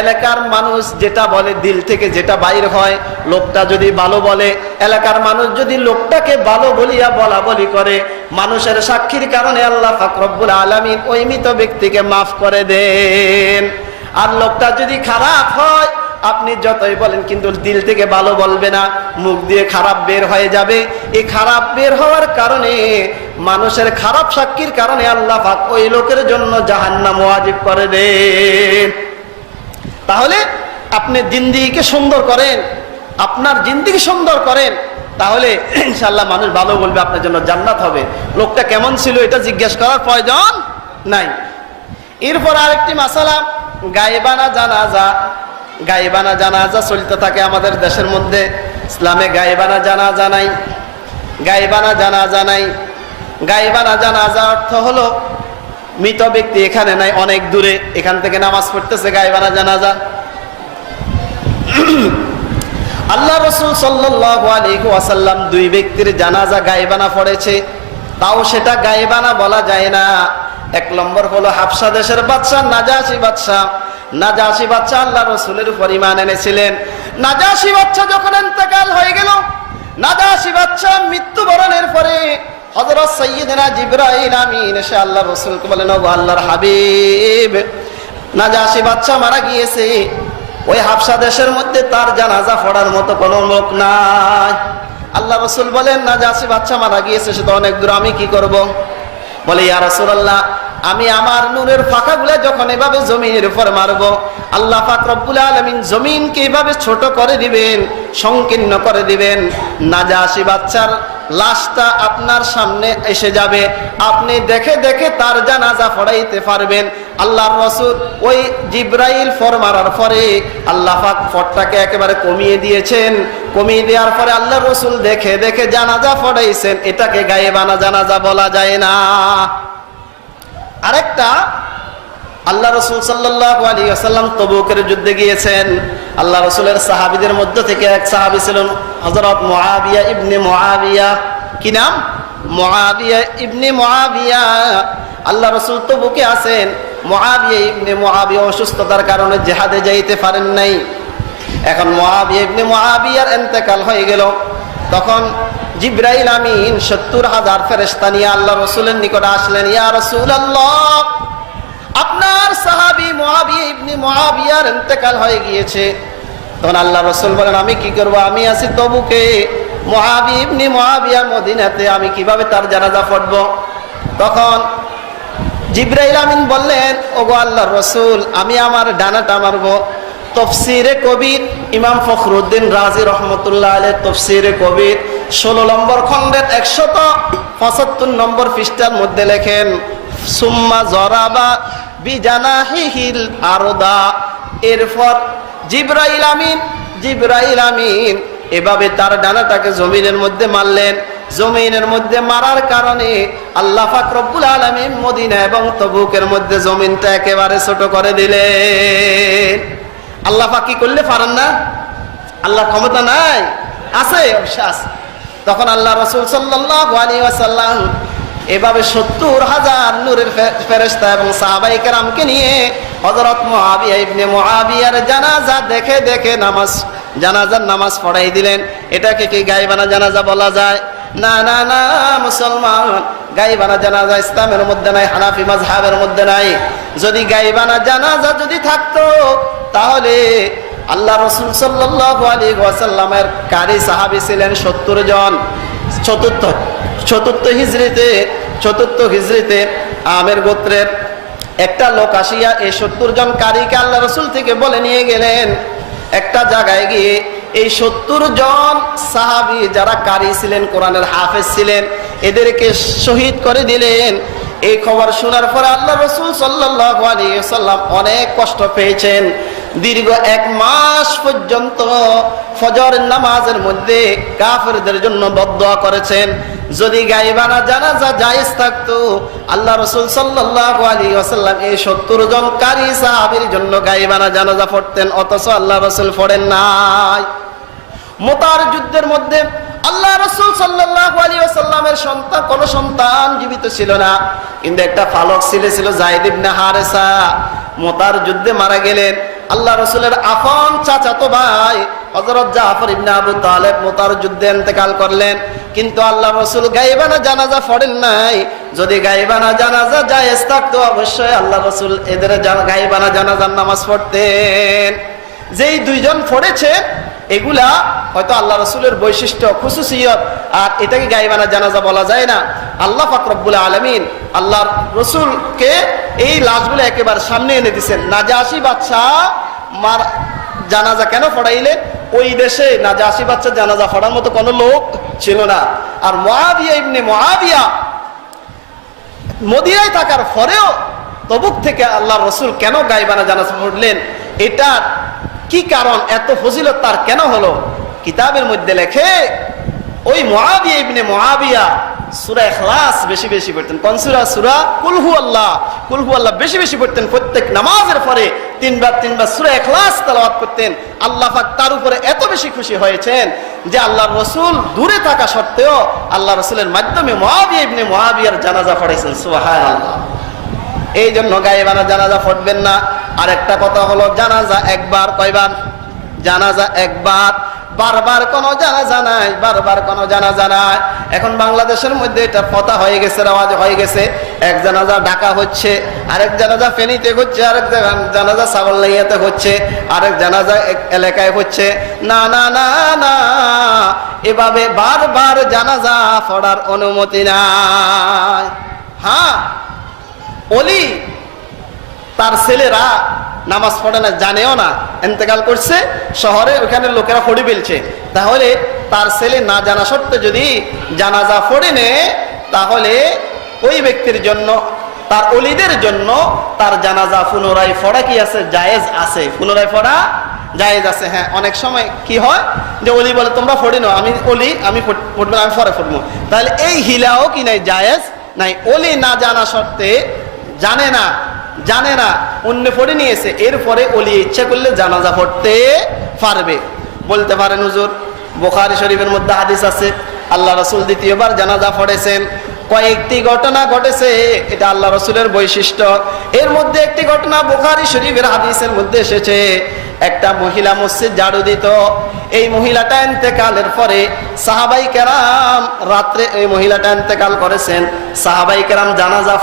এলাকার মানুষ যেটা বলে, দিল থেকে যেটা বাইর হয়, লোকটা যদি ভালো বলে, এলাকার মানুষ যদি লোকটাকে ভালো বলিয়া বলা বলি করে, মানুষের সাক্ষীর কারণে আল্লাহ পাক রব্বুল আলামিন ওই মৃত ব্যক্তিকে মাফ করে দেন। আর লোকটা যদি খারাপ হয়, আপনি যতই বলেন কিন্তু দিল থেকে ভালো বলবে না, মুখ দিয়ে খারাপ বের হয়ে যাবে। এই খারাপ বের হওয়ার কারণে, মানুষের খারাপ সাক্ষীর কারণে আল্লাহ পাক ওই লোকের জন্য জাহান্নাম ওয়াজিব করে দেন। তাহলে আপনি জিন্দেগিকে সুন্দর করেন, আপনার জিন্দেগি সুন্দর করেন, তাহলে ইনশাআল্লাহ মানুষ ভালো বলবে, আপনার জন্য জান্নাত হবে। লোকটা কেমন ছিল এটা জিজ্ঞেস করার প্রয়োজন নাই। এরপর আরেকটি মাসালা, গায়েবানা জানাজা। গায়েবানা জানাজা চলতে থাকে আমাদের দেশের মধ্যে। ইসলামে গায়েবানা জানাজা নাই, গায়েবানা জানাজা নাই। গায়েবানা জানাজা অর্থ হলো মৃত ব্যক্তি এখানে নাই, অনেক দূরে, এখান থেকে নামাজ পড়তেছে, গায়েবানা জানাজা। আল্লাহ রাসূল সাল্লাল্লাহু আলাইহি ওয়াসাল্লাম দুই ব্যক্তির জানাজা গায়েবানা পড়েছে, তাও সেটা গায়েবানা বলা যায় না। এক নম্বর হলো হাবশা দেশের বাদশা নাজাশী বাদশা। নাজাশী বাদশা আল্লাহ রাসূলের উপর ঈমান এনেছিলেন। নাজাশী বাদশা যখন ইন্তেকাল হয়ে গেল, নাজাশী বাদশা মৃত্যুবরণের পরে হযরত সাইয়্যিদনা জিবরাইল আমিন এসে আল্লাহ রাসূলকে বলেন, ওগো আল্লাহর হাবিব, নাজাশী বাদশা মারা গিয়েছে, ওই হাবশা দেশের মধ্যে তার জানাজা পড়ার মতো কোনো লোক নাই। আল্লাহ রাসূল বলেন, নাজাশী বাদশা মারা গিয়েছে, সে তো অনেক দূর, আমি কি করব? বলে, ইয়া রাসূলুল্লাহ, আমি আমার নূরের ফাঁকাগুলা যখন এভাবে জমিনের উপর মারবো, আল্লাহ পাক রব্বুল আলামিন জমিনকে এভাবে ছোট করে দিবেন, সংকীর্ণ করে দিবেন, নাজাশী বাদশার লাশটা আপনার সামনে এসে যাবে, আপনি দেখে দেখে তার জানাজা পড়াইতে পারবেন। আল্লাহর রাসূল ওই জিবরাইল ফর মারার পরে আল্লাহ পাক ফরটাকে একেবারে কমিয়ে দিয়েছেন। কমিয়ে দেওয়ার পরে আল্লাহর রাসূল দেখে দেখে জানাজা পড়াইছেন। এটাকে গায়েবানা জানাজা বলা যায় না। আরেকটা, আল্লাহ রাসূল সাল্লাল্লাহু আলাইহি ওয়াসাল্লাম তবুকের যুদ্ধে গিয়েছেন। আল্লাহ রাসূলের সাহাবীদের মধ্যে থেকে এক সাহাবী ছিলেন হযরত মুআবিয়া ইবনে মুআবিয়া। কি নাম? মুআবিয়া ইবনে মুআবিয়া। আল্লাহ রাসূল তবুকে আছেন, মুআবিয়া ইবনে মুআবিয়া অসুস্থতার কারণে জিহাদে যাইতে পারেন নাই। এখন মুআবিয়া ইবনে মুআবিয়ার ইন্তেকাল হয়ে গেল। তখন জিবরাইল আমিন ৭০,০০০ ফেরেশতা নিয়ে আল্লাহ রাসূলের নিকট আসলেন। ইয়া রাসূলুল্লাহ, আপনার সাহাবী মুআবিয়া ইবনে মুআবিয়ার ইন্তেকাল হয়ে গিয়েছে। তখন আল্লাহ রাসূল বলেন, আমি কি করব? আমি আছি তবুকে, মুআবিয়া ইবনে মুআবিয়া মদিনাতে, আমি কিভাবে তার জানাজা পড়ব? তখন জিবরাইল আমিন বললেন, ওগো আল্লাহর রাসূল, আমি আমার ডানাটা মারবো। তফসিরে কবির ইমাম ফখরুদ্দিন রাজি রহমতুল্লাহ আলাইহি তফসিরে কবির 16 নম্বর খণ্ডের 175 নম্বর পৃষ্ঠার মধ্যে লেখেন, সুম্মা জরাবা বিজানাহিহিল আরদা। এরপর জিবরাইল আমিন এভাবে তার ডানাটাকে জমিনের মধ্যে মারলেন। জমিনের মধ্যে মারার কারণে আল্লাহ পাক রব্বুল আলামিন মদিনা এবং তবুকের মধ্যে জমিনটা একেবারে ছোট করে দিলেন। আল্লাহ পাক কি করলে পারেন না? আল্লাহর ক্ষমতা নাই? আছে, অবশ্যই আছে। তখন আল্লাহ রাসূল সাল্লাল্লাহু আলাইহি ওয়াসাল্লাম এভাবে ৭০,০০০ নূরের ফেরেশতা এবং সাহাবায়ে কেরামকে নিয়ে হযরত মুআবিয়া ইবনে মুআবিয়ার জানাজা দেখে দেখে জানাজার নামাজ পড়াই দিলেন। এটাকে কি গায়েবানা জানাজা বলা যায়? না না না মুসলমান, গায়েবানা জানাজা ইসলামের মধ্যে নাই, হানাফি মাযহাবের মধ্যে নাই। যদি গায়েবানা জানাজা যদি থাকতো, তাহলে আল্লাহ রাসূল সাল্লাল্লাহু আলাইহি ওয়াসাল্লামের কারি সাহাবী ছিলেন ৭০ জন। চতুর্থ হিজরিতে আমের গোত্রের একটা লোক আসিয়া এই 70 জন কারীকে আল্লাহ রাসূল থেকে বলে নিয়ে গেলেন। একটা জায়গায় গিয়ে এই 70 জন সাহাবী যারা কারী ছিলেন, কোরআনের হাফেজ ছিলেন, এদেরকে শহীদ করে দিলেন। এই খবর শোনার পরে আল্লাহ রাসূল সাল্লাল্লাহু আলাইহি ওয়াসাল্লাম অনেক কষ্ট পেয়েছেন। দীর্ঘ 1 মাস পর্যন্ত ফজরের নামাজের মধ্যে কাফেরদের জন্য বদদোয়া করেছেন। যদি গায়বানা জানাজা জায়েজ থাকতো, আল্লাহ রাসূল সাল্লাল্লাহু আলাইহি ওয়াসাল্লাম এই 70 জন কারী সাহাবীর জন্য গায়বানা জানাজা পড়তেন, অথচ আল্লাহ রাসূল পড়েন নাই। মুতার যুদ্ধের মধ্যে আল্লাহ রাসূল সাল্লাল্লাহু আলাইহি ওয়াসাল্লামের কোনো সন্তান জীবিত ছিল না, কিন্তু একটা পালক ছেলে ছিল যায়েদ ইবনে হারেসা। মুতার যুদ্ধে মারা গেলেন। আল্লাহ রাসূলের আপন চাচাতো ভাই হযরত জাফর ইবনে আবু তালেব মুতার যুদ্ধে ইন্তেকাল করলেন, কিন্তু আল্লাহ রাসূল গায়বানা জানাজা পড়েন নাই। যদি গায়বানা জানাজা জায়েজ থাকতো, অবশ্যই আল্লাহ রাসূল এদের গায়বানা জানাজার নামাজ পড়তেন। যেই 2 জন পড়েছে এগুলা হয়তো আল্লাহ রাসূলের বৈশিষ্ট্য, খুসুসিয়ত, আর এটাকে গায়বানা জানাজা বলা যায় না। আল্লাহ পাক রব্বুল আলামিন আল্লাহর রাসূলকে এই লাশগুলো একেবারে সামনে এনে দিয়েছেন। নাজাশী বাদশা মার জানাজা কেন পড়াইলেন? ওই দেশে নাজাশী বাদশা জানাজা পড়ার মতো কোনো লোক ছিল না। আর মুআবিয়া ইবনে মুআবিয়া মদিনায় থাকার পরেও তবুক থেকে আল্লাহর রাসূল কেন গায়বানা জানাজা পড়লেন, এটা কি কারণ, এত ফজিলত তার কেন হলো? কিতাবের মধ্যে লেখে ওই মুআবিয়া ইবনে মুআবিয়া সূরা ইখলাস বেশি বেশি পড়তেন। কোন সূরা? সূরা কুল হুয়াল্লাহ বেশি বেশি পড়তেন। প্রত্যেক নামাজের পরে 3 বার সূরা ইখলাস তেলাওয়াত করতেন। আল্লাহ পাক তার উপরে এত বেশি খুশি হয়েছেন যে আল্লাহর রাসূল দূরে থাকা সত্ত্বেও আল্লাহ রাসূলের মাধ্যমে মুআবিয়া ইবনে মুআবিয়ার জানাজা পড়াইছেন। সুবহানাল্লাহ। এই জন্য গায়বানা জানাজা পড়বেন না। আর একটা কথা হলো, জানাজা একবার, কয়বার? জানাজা একবার, বারবার কোনো জানাজা নাই, বারবার কোনো জানাজা নাই। এখন বাংলাদেশের মধ্যে এটা কথা হয়ে গেছে, রেওয়াজ হয়ে গেছে। এক জানাজা ঢাকা হচ্ছে, আরেক জানাজা ফেনীতে হচ্ছে, আরেক জানাজা সাগরলাইয়াতে হচ্ছে, আরেক জানাজা এলাকায় হচ্ছে। না না না না, এভাবে বারবার জানাজা পড়ার অনুমতি নাই। হ্যাঁ, ওলি তার ছেলেরা নামাজ পড়ে না, জানেও না, ইন্তেকাল করছে শহরে, ওখানে লোকেরা পড়ে ফেলছে। তাহলে তার ছেলে না জানা সত্ত্বে যদি জানাজা পড়ে নে, তাহলে ওই ব্যক্তির জন্য, তার ওলিদের জন্য তার জানাজা পুনরায় পড়া কি আছে? জায়েজ আছে। পুনরায় পড়া জায়েজ আছে। হ্যাঁ, অনেক সময় কি হয় যে ওলি বলে তোমরা পড়ে নাও, আমি ওলি, আমি পড়বো না, আমি পরে পড়বো। তাহলে এই হিলাও কি নাই? জায়েজ নাই। ওলি না জানা সত্ত্বে, জানে না অন্য পড়ে নিয়েছে, এরপরে ওলি ইচ্ছা করলে জানাজা পড়তে পারবে। বলতে পারেন হুজুর, বুখারী শরীফের মধ্যে হাদিস আছে আল্লাহ রাসূল দ্বিতীয়বার জানাজা পড়েছেন। কয়েকটি ঘটনা ঘটেছে, এটা আল্লাহ রাসূলের বৈশিষ্ট্য। এর মধ্যে একটি ঘটনা বুখারী শরীফের হাদিসের মধ্যে এসেছে। একটা মহিলা মসজিদ ঝাড়ু দিত। এই মহিলাটা ইন্তেকালের পরে সাহাবাই কেরাম, রাত্রে এই মহিলাটা ইন্তেকাল করেছেন, সাহাবাই কেরাম জানাজা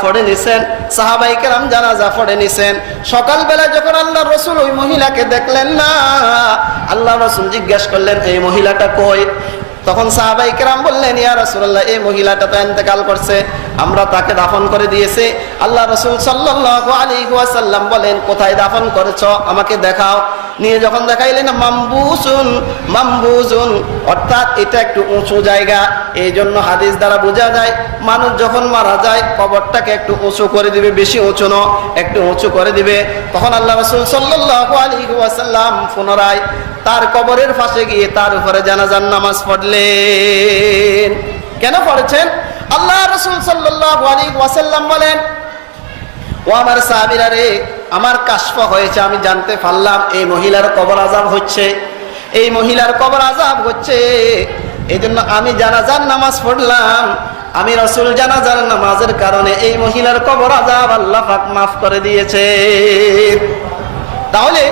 পড়ে নিছেন। সকালবেলা যখন আল্লাহ রাসূল ওই মহিলাকে দেখলেন না, আল্লাহ রাসূল জিজ্ঞেস করলেন এই মহিলাটা কই? তখন সাহাবাই কেরাম বললেন, ইয়া রাসূলুল্লাহ, এই মহিলাটা তো ইন্তেকাল করছে, আমরা তাকে দাফন করে দিয়েছি। আল্লাহ রাসূল সাল্লাল্লাহু আলাইহি ওয়াসাল্লাম বলেন, কোথায় দাফন করেছো? আমাকে দেখাও। নিয়ে যখন দেখাইলেন, মামবুজুন, অর্থাৎ এটা একটু উঁচু জায়গা। এই জন্য হাদিস দ্বারা বোঝা যায় মানুষ যখন মারা যায় কবরটাকে একটু উঁচু করে দিবে, বেশি উঁচু না, একটু উঁচু করে দিবে। তখন আল্লাহ রাসূল সাল্লাল্লাহু আলাইহি ওয়াসাল্লাম পুনরায় তার কবরের পাশে গিয়ে তার উপরে জানাজার নামাজ পড়লেন। কেন পড়েছেন? আল্লাহ রাসূল সাল্লাল্লাহু আলাইহি ওয়াসাল্লাম বলেন, ও আমার সাহাবীরা রে, আমার কাশফ হয়েছে, আমি জানতে পারলাম এই মহিলার কবর আযাব হচ্ছে, এই মহিলার কবর আযাব হচ্ছে। এই জন্য আমি জানাজার নামাজ পড়লাম। আমি রাসূল জানাজার নামাজের কারণে এই মহিলার কবর আযাব আল্লাহ পাক মাফ করে দিয়েছে। তাহলে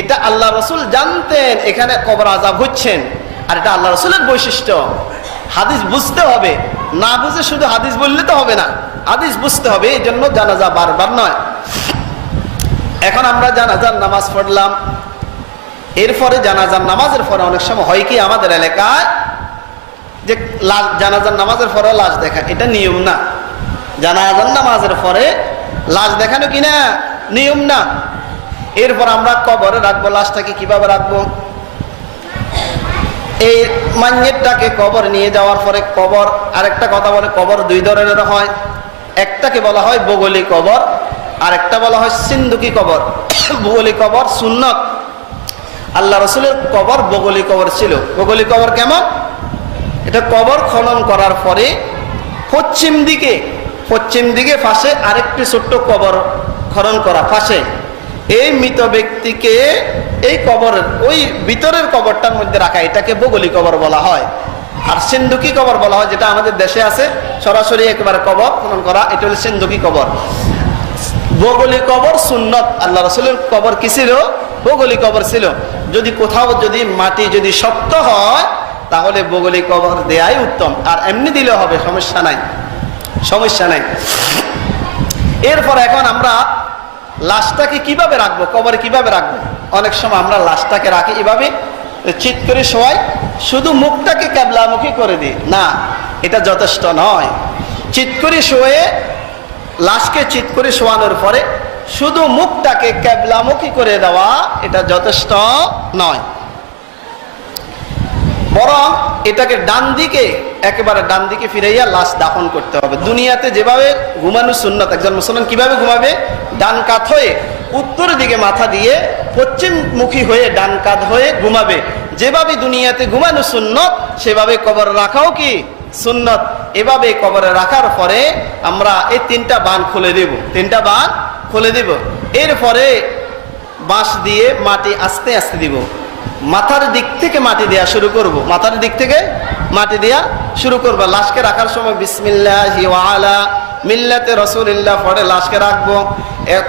এটা আল্লাহ রাসূল জানতেন এখানে কবর আযাব হচ্ছেন, আর এটা আল্লাহ রাসূলের বৈশিষ্ট্য। হাদিস বুঝতে হবে, না বুঝে শুধু হাদিস বললে তো হবে না, হাদিস বুঝতে হবে। এই জন্য জানাজা বারবার নয়। এখন আমরা জানাজার নামাজ পড়লাম, এরপরে জানাজার নামাজের পরে অনেক সময় হয় কি, আমাদের এলাকায় যে জানাজার নামাজের পরে লাশ দেখা, এটা নিয়ম না। জানাজার নামাজের পরে লাশ দেখানো কিনা নিয়ম না। এরপর আমরা কবরে রাখবো, লাশটাকে কিভাবে রাখবো? এই মাইয়েরটাকে কবর নিয়ে যাওয়ার পরে কবর, আরেকটা কথা বলে কবর দুই ধরনের হয়। একটাকে বলা হয় বগলি কবর, আর একটা বলা হয় সিন্দুকি কবর। বগলি কবর সুন্নত। আল্লাহ রসুলের কবর বগলি কবর ছিল। বগলি কবর কেমন? এটা কবর খনন করার পরে পশ্চিম দিকে পাশে আরেকটি ছোট্ট কবর খনন করা, পাশে এই মৃত ব্যক্তিকে এই কবরের ওই ভিতরের কবরটার মধ্যে রাখা, এটাকে বগলি কবর বলা হয়। আর সিন্দুকি কবর বলা হয়, যেটা আমাদের দেশে আছে সরাসরি একেবারে কবর খনন করা, এটা হল সিন্দুকি কবর। বগলি কবর সুন্নত। আল্লাহ রসুলের কবর কি ছিল? বগলি কবর ছিল। যদি কোথাও যদি মাটি যদি শক্ত হয় তাহলে বগলি কবর দেয়াই উত্তম, আর এমনি দিলেও হবে, সমস্যা নাই। এরপর এখন আমরা লাশটাকে কিভাবে রাখবো, কবরে কিভাবে রাখবো? অনেক সময় আমরা লাশটাকে রাখি এভাবে চিৎ করে শোয়াই, শুধু মুখটাকে ক্যাবলামুখী করে দিই না, এটা যথেষ্ট নয়। চিৎ করে শোয়ে, লাশকে চিৎ করে শোয়ানোর পরে শুধু মুখটাকে ক্যাবলামুখী করে দেওয়া এটা যথেষ্ট নয়, বরং এটাকে একেবারে ডান দিকে ফিরাইয়া লাশ দাফন করতে হবে। দুনিয়াতে যেভাবে ঘুমানো সুন্নত, একজন মুসলমান কিভাবে ঘুমাবে? ডান কাত হয়ে উত্তর দিকে মাথা দিয়ে পশ্চিম মুখী হয়ে ডান কাত হয়ে ঘুমাবে। যেভাবে দুনিয়াতে ঘুমানো সুন্নত, সেভাবে কবর রাখাও কি সুন্নত। এভাবে কবরে রাখার পরে আমরা এই তিনটা বান খুলে দেব। এরপরে বাঁশ দিয়ে মাটি আস্তে আস্তে দিব। মাথার দিক থেকে মাটি দেয়া শুরু করবো। লাশকে রাখার সময় বিসমিল্লাহি ওয়া আলা মিল্লাতে রাসূলিল্লাহ পড়ে লাশকে রাখবো।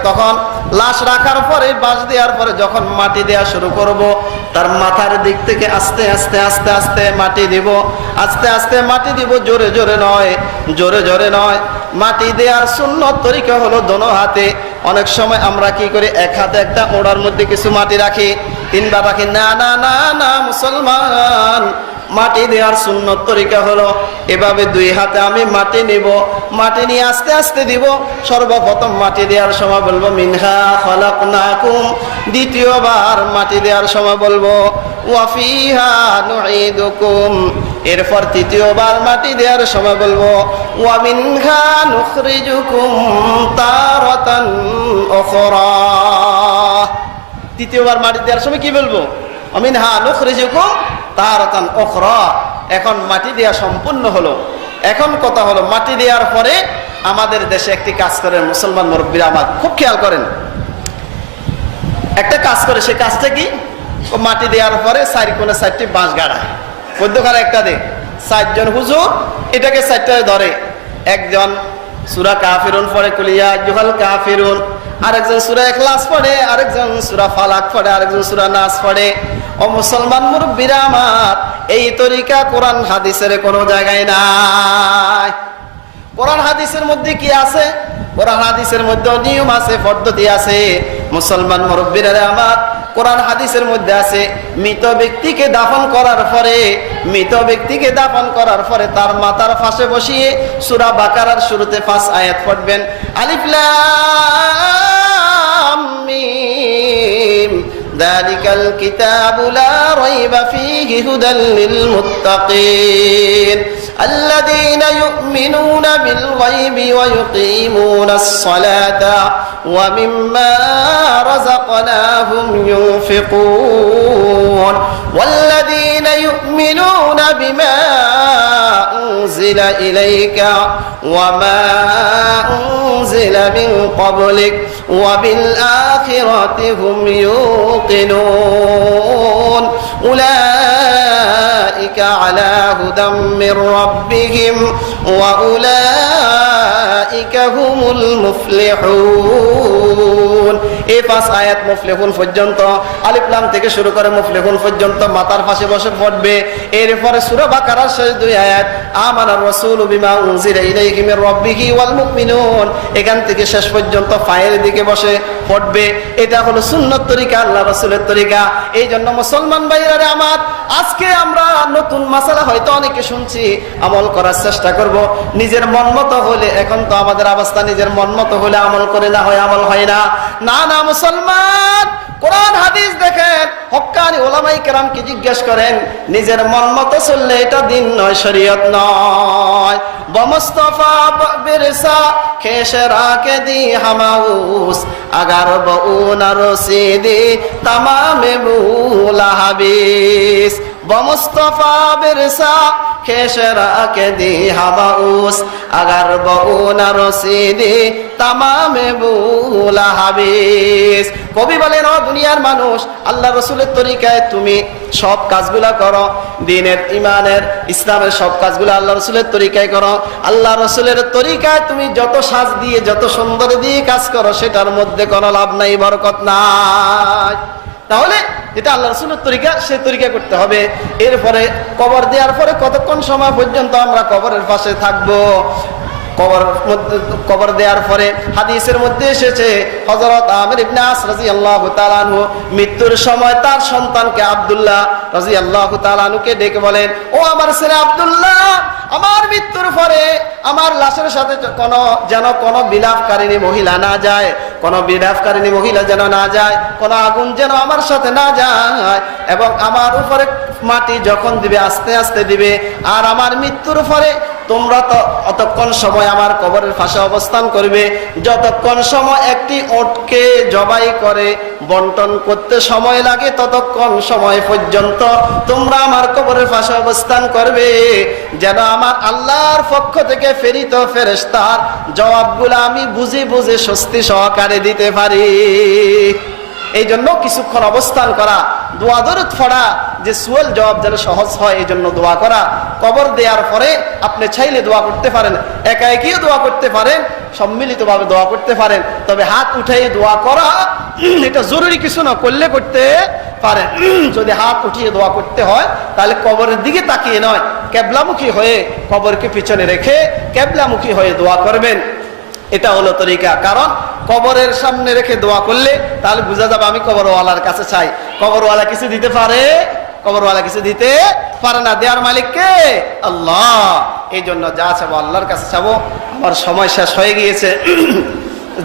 তখন লাশ রাখার পরে বাঁশ দেওয়ার পরে যখন মাটি দেয়া শুরু করব, তার মাথার দিক থেকে আস্তে আস্তে মাটি দিব। জোরে জোরে নয়। মাটি দেওয়ার সুন্নত তরিকা হলো দোনো হাতে। অনেক সময় আমরা কি করি, এক হাতে একটা ওড়ার মধ্যে কিছু মাটি রাখি, তিনবার রাখি। না মুসলমান, মাটি দেওয়ার সুন্নত তরিকা হলো এভাবে দুই হাতে আমি মাটি নিব, মাটি নিয়ে আস্তে আস্তে দিব। সর্বপ্রথম মাটি দেওয়ার সময় বলবো মিনহা খালাকনাকুম, দ্বিতীয়বার মাটি দেওয়ার সময় বলবো ওয়া ফিহা নুঈদুকুম, এরপর তৃতীয়বার মাটি দেওয়ার সময় বলবো ওয়া মিনহা নুখরিজুকুম তারাতান উখরা। তৃতীয়বার মাটি দেওয়ার সময় কি বলবো? ওয়া মিনহা নুখরিজুকুম তারাতান উখরা। এখন মাটি দেয়া সম্পূর্ণ হলো। এখন কথা হলো, মাটি দেওয়ার পরে আমাদের দেশে একটি কাজ করেন মুসলমান মুরব্বীরা, আমার খুব খেয়াল করেন, একটা কাজ করে। সে কাজটা কি? মাটি দেওয়ার পরে চারি কোণে 4টি বাঁশ গাড়ায়, মধ্যখানে একটা দে। 4 জন হুজুর এটাকে 4টায় ধরে। একজন সূরা কাফিরুন পড়ে, কুল ইয়া আইয়ুহাল কাফিরুন, আরেকজন সূরা ইখলাস পড়ে, আরেকজন সূরা ফালাক পড়ে, আরেকজন সূরা নাস পড়ে। ও মুসলমান মুরব্বীরা আমার, এই তরিকা কোরআন হাদিসের কোনো জায়গায় নাই। কোরআন হাদিসের মধ্যে কি আছে? কোরআন হাদিসের মধ্যে নিয়ম আছে, পদ্ধতি আছে। মুসলমান মুরব্বীরা আমার, কোরআন হাদিসের মধ্যে আছে মৃত ব্যক্তিকে দাফন করার পরে তার মাথার পাশে বসিয়ে সূরা বাকারার শুরুতে 5 আয়াত পড়বেন। আলিফ লাম মিম যালিকাল কিতাবু লা রাইবা ফীহি হুদাল লিল মুত্তাকিন الذين يؤمنون بالغيب ويقيمون الصلاة ومما رزقناهم ينفقون والذين يؤمنون بما أنزل إليك وما أنزل من قبلك وبالآخرة هم يوقنون أولئك على هدى من ربهم وأولئك هم المفلحون। এই 5 আয়াত মুফলিহুন পর্যন্ত, আলিফ লাম থেকে শুরু করে মুফলিহুন পর্যন্ত মাথার পাশে বসে পড়বে। এরপরে সূরা বাকারার শেষ 2 আয়াত আমানার রাসূলু বিমা উনজিলা ইলাইহি মির রাব্বিহি ওয়াল মুমিনুন, এখান থেকে শেষ পর্যন্ত পায়ের দিকে বসে পড়বে। এটা হলো সুন্নত তরিকা, আল্লাহ রাসূলের তরিকা। এই জন্য মুসলমান ভাইরা আমার, আজকে আমরা নতুন মাসালা হয়তো অনেকে শুনছি, আমল করার চেষ্টা করব। নিজের মন মতো হলে, এখন তো আমাদের অবস্থা নিজের মন মতো হলে আমল করে, না হয় আমল হয় না। না না মুসলমান, কোরআন হাদিস দেখেন, হক্কানি ওলামায়ে কেরামকে জিজ্ঞেস করেন, নিজের মন মতো চললে এটা দিন নয়, শরীয়ত নয়। বমুস্তাফা বিরসা খেশরা কে দি হামাউস আগার বউনার সিদি তামামে বুলা হাবিস। বমুস্তাফা বিরসা খেশরা কে দি হামাউস আগার বউনার সিদি তামামে বুলা হাবিস। কবি বলেন, ও দুনিয়ার মানুষ, আল্লাহ রসুলের তরিকায় তুমি সব কাজগুলা করো, দ্বীনের, ইমানের, ইসলামের সব কাজগুলো আল্লাহ রসুলের তরিকায় করো। আল্লাহ রসুলের তরিকায় তুমি যত সাজ দিয়ে, যত সুন্দর দিয়ে কাজ করো, সেটার মধ্যে কোনো লাভ নাই, বরকত নাই। তাহলে যেটা আল্লাহ রসুলের তরিকা, সে তরিকা করতে হবে। এরপরে কবর দেওয়ার পরে কতক্ষণ সময় পর্যন্ত আমরা কবরের পাশে থাকবো? কবর দেওয়ার পরে হাদিসের মধ্যে এসেছে, হযরত আমির ইবনে আস রাদিয়াল্লাহু তাআলা আনহু মৃত্যুর সময় তার সন্তানকে আব্দুল্লাহ রাদিয়াল্লাহু তাআলা আনহুকে ডেকে বলেন, ও আমার ছেলে আব্দুল্লাহ, আমার মৃত্যুর পরে আমার লাশের সাথে কোনো বিলাপকারিণী মহিলা না যায়, কোনো বিলাপকারিণী মহিলা যেন না যায়, কোনো আগুন যেন আমার সাথে না যায়, এবং আমার উপরে মাটি যখন দিবে আস্তে আস্তে দিবে। আর আমার মৃত্যুর পরে তোমরা তো অতক্ষণ সময় আমার কবরের পাশে অবস্থান করবে, যতক্ষণ সময় একটি ওটকে জবাই করে বন্টন করতে সময় লাগে, ততক্ষণ সময় পর্যন্ত তোমরা আমার কবরের পাশে অবস্থান করবে, যেন আমার আল্লাহর পক্ষ থেকে প্রেরিত ফেরেশতার জবাবগুলো আমি বুঝে বুঝে স্বস্তি সহকারে দিতে পারি। এই জন্য কিছুক্ষণ অবস্থান করা, দোয়া দরুদ পড়া, যে সুয়াল জবাব যেন সহজ হয়, এই জন্য দোয়া করা। কবর দেওয়ার পরে আপনি চাইলে দোয়া করতে পারেন, একা একিও দোয়া করতে পারেন, সম্মিলিতভাবে দোয়া করতে পারেন। তবে হাত উঠাই দোয়া করা এটা জরুরি কিছু না, করলে করতে পারেন। যদি হাত উঠিয়ে দোয়া করতে হয়, তাহলে কবরের দিকে তাকিয়ে নয়, কেবলামুখী হয়ে, কবরকে পিছনে রেখে কেবলামুখী হয়ে দোয়া করবেন। এটা হলো তরিকা। কারণ কবরের সামনে রেখে দোয়া করলে তাহলে বোঝা যাবে আমি কবরওয়ালার কাছে চাই। কবরওয়ালা কিছু দিতে পারে? কবরওয়ালা কিছু দিতে পারে না। দেওয়ার মালিক কে? আল্লাহ। এই জন্য যা চাবো আল্লাহর কাছে চাবো। আমার সময় শেষ হয়ে গিয়েছে।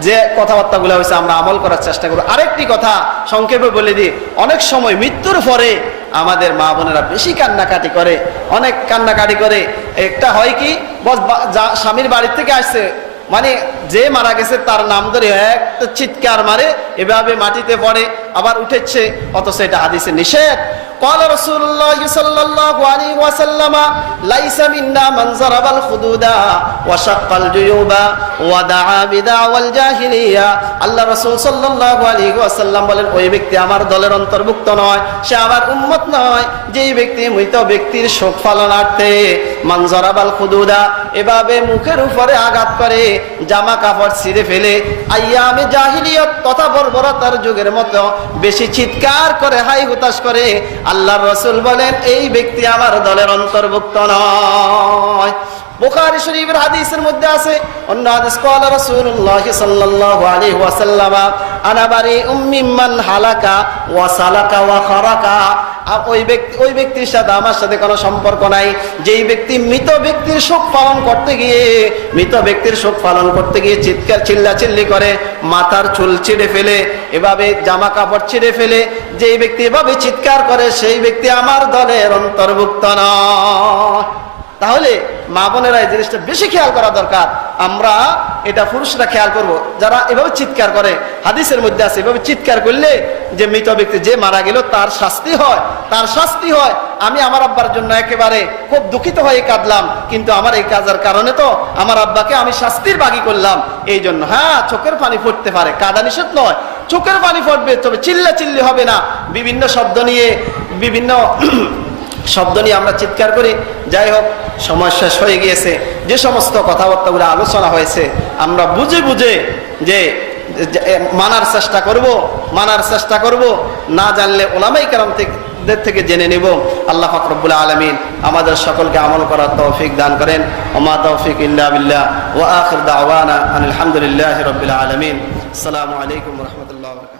যে কথাবার্তাগুলো হয়েছে আমরা আমল করার চেষ্টা করব। আরেকটি কথা সংক্ষেপে বলে দিই, অনেক সময় মৃত্যুর পরে আমাদের মা বোনেরা বেশি কান্নাকাটি করে, অনেক কান্নাকাটি করে। একটা হয় কি, স্বামীর বাড়ির থেকে আসছে, মানে যে মারা গেছে তার নাম ধরে একটা চিৎকার মারে, এভাবে মাটিতে পড়ে, আবার উঠেছে, অথচ এটা হাদিসে নিষেধ। قال رسول الله صلى الله عليه وسلم ليس منا من ضرب الخدود وشق الجيوب ودعا بدعوى الجاهليه। আল্লাহ রাসূল সাল্লাল্লাহু আলাইহি ওয়াসাল্লাম বলেন, ওই ব্যক্তি আমার দলের অন্তর্ভুক্ত নয়, সে আমার উম্মত নয়, যেই ব্যক্তি মৃত ব্যক্তির শোক পালনার্থে মান যারাবাল খুদুদা, এভাবে মুখের উপরে আঘাত করে, জামা কাপড় ছিঁড়ে ফেলে, আইয়ামে জাহিলিয়ত তথা বর্বরতার যুগের মতো বেশি চিৎকার করে, হাই হুতাশ করে, আল্লাহর রাসূল বলেন এই ব্যক্তি আমার দলের অন্তর্ভুক্ত নয়। বুখারী শরীফের হাদিসের মধ্যে আছে, অন্য হাদিস, ক্বালা রাসূলুল্লাহ সাল্লাল্লাহু আলাইহি ওয়াসাল্লাম আনা বারিউম মিম্মান হালাকা ওয়া সালাকা ওয়া খারাকা। ওই ব্যক্তির সাথে আমার সাথে কোনো সম্পর্ক নাই, যেই ব্যক্তি মৃত ব্যক্তির শোক পালন করতে গিয়ে চিৎকার চিল্লাচিল্লি করে, মাথার চুল ছিঁড়ে ফেলে, এভাবে জামা কাপড় ছিঁড়ে ফেলে, যেই ব্যক্তি এভাবে চিৎকার করে, সেই ব্যক্তি আমার দলের অন্তর্ভুক্ত নয়। তাহলে মা বোনেরা এই জিনিসটা বেশি খেয়াল করা দরকার। আমরা এটা পুরুষরা খেয়াল করব, যারা এভাবে চিৎকার করে। হাদিসের মধ্যে আছে, এভাবে চিৎকার করলে যে মৃত ব্যক্তি যে মারা গেল তার শাস্তি হয়। আমি আমার আব্বার জন্য একেবারে খুব দুঃখিত হয়ে কাঁদলাম, কিন্তু আমার এই কাজের কারণে তো আমার আব্বাকে আমি শাস্তির ভাগী করলাম। এই জন্য হ্যাঁ, চোখের পানি ফুটতে পারে, কাঁদা নিষেধ নয়, চোখের পানি ফুটবে, তবে চিল্লাচিল্লি হবে না। বিভিন্ন শব্দ নিয়ে আমরা চিৎকার করি। যাই হোক, সময় শেষ হয়ে গিয়েছে। যে সমস্ত কথাবার্তাগুলো আলোচনা হয়েছে আমরা বুঝে যে মানার চেষ্টা করব, না জানলে উলামায়ে কেরাম থেকে জেনে নেব। আল্লাহ পাক রব্বুল আলামিন আমাদের সকলকে আমল করার তৌফিক দান করেন। ওমা তৌফিক ইল্লা বিল্লাহ ওয়া আখির দাওয়ানা আলহামদুলিল্লাহি রাব্বিল আলামিন। আসসালামু আলাইকুম ওয়া রাহমাতুল্লাহি ওয়া বারাকাতুহু।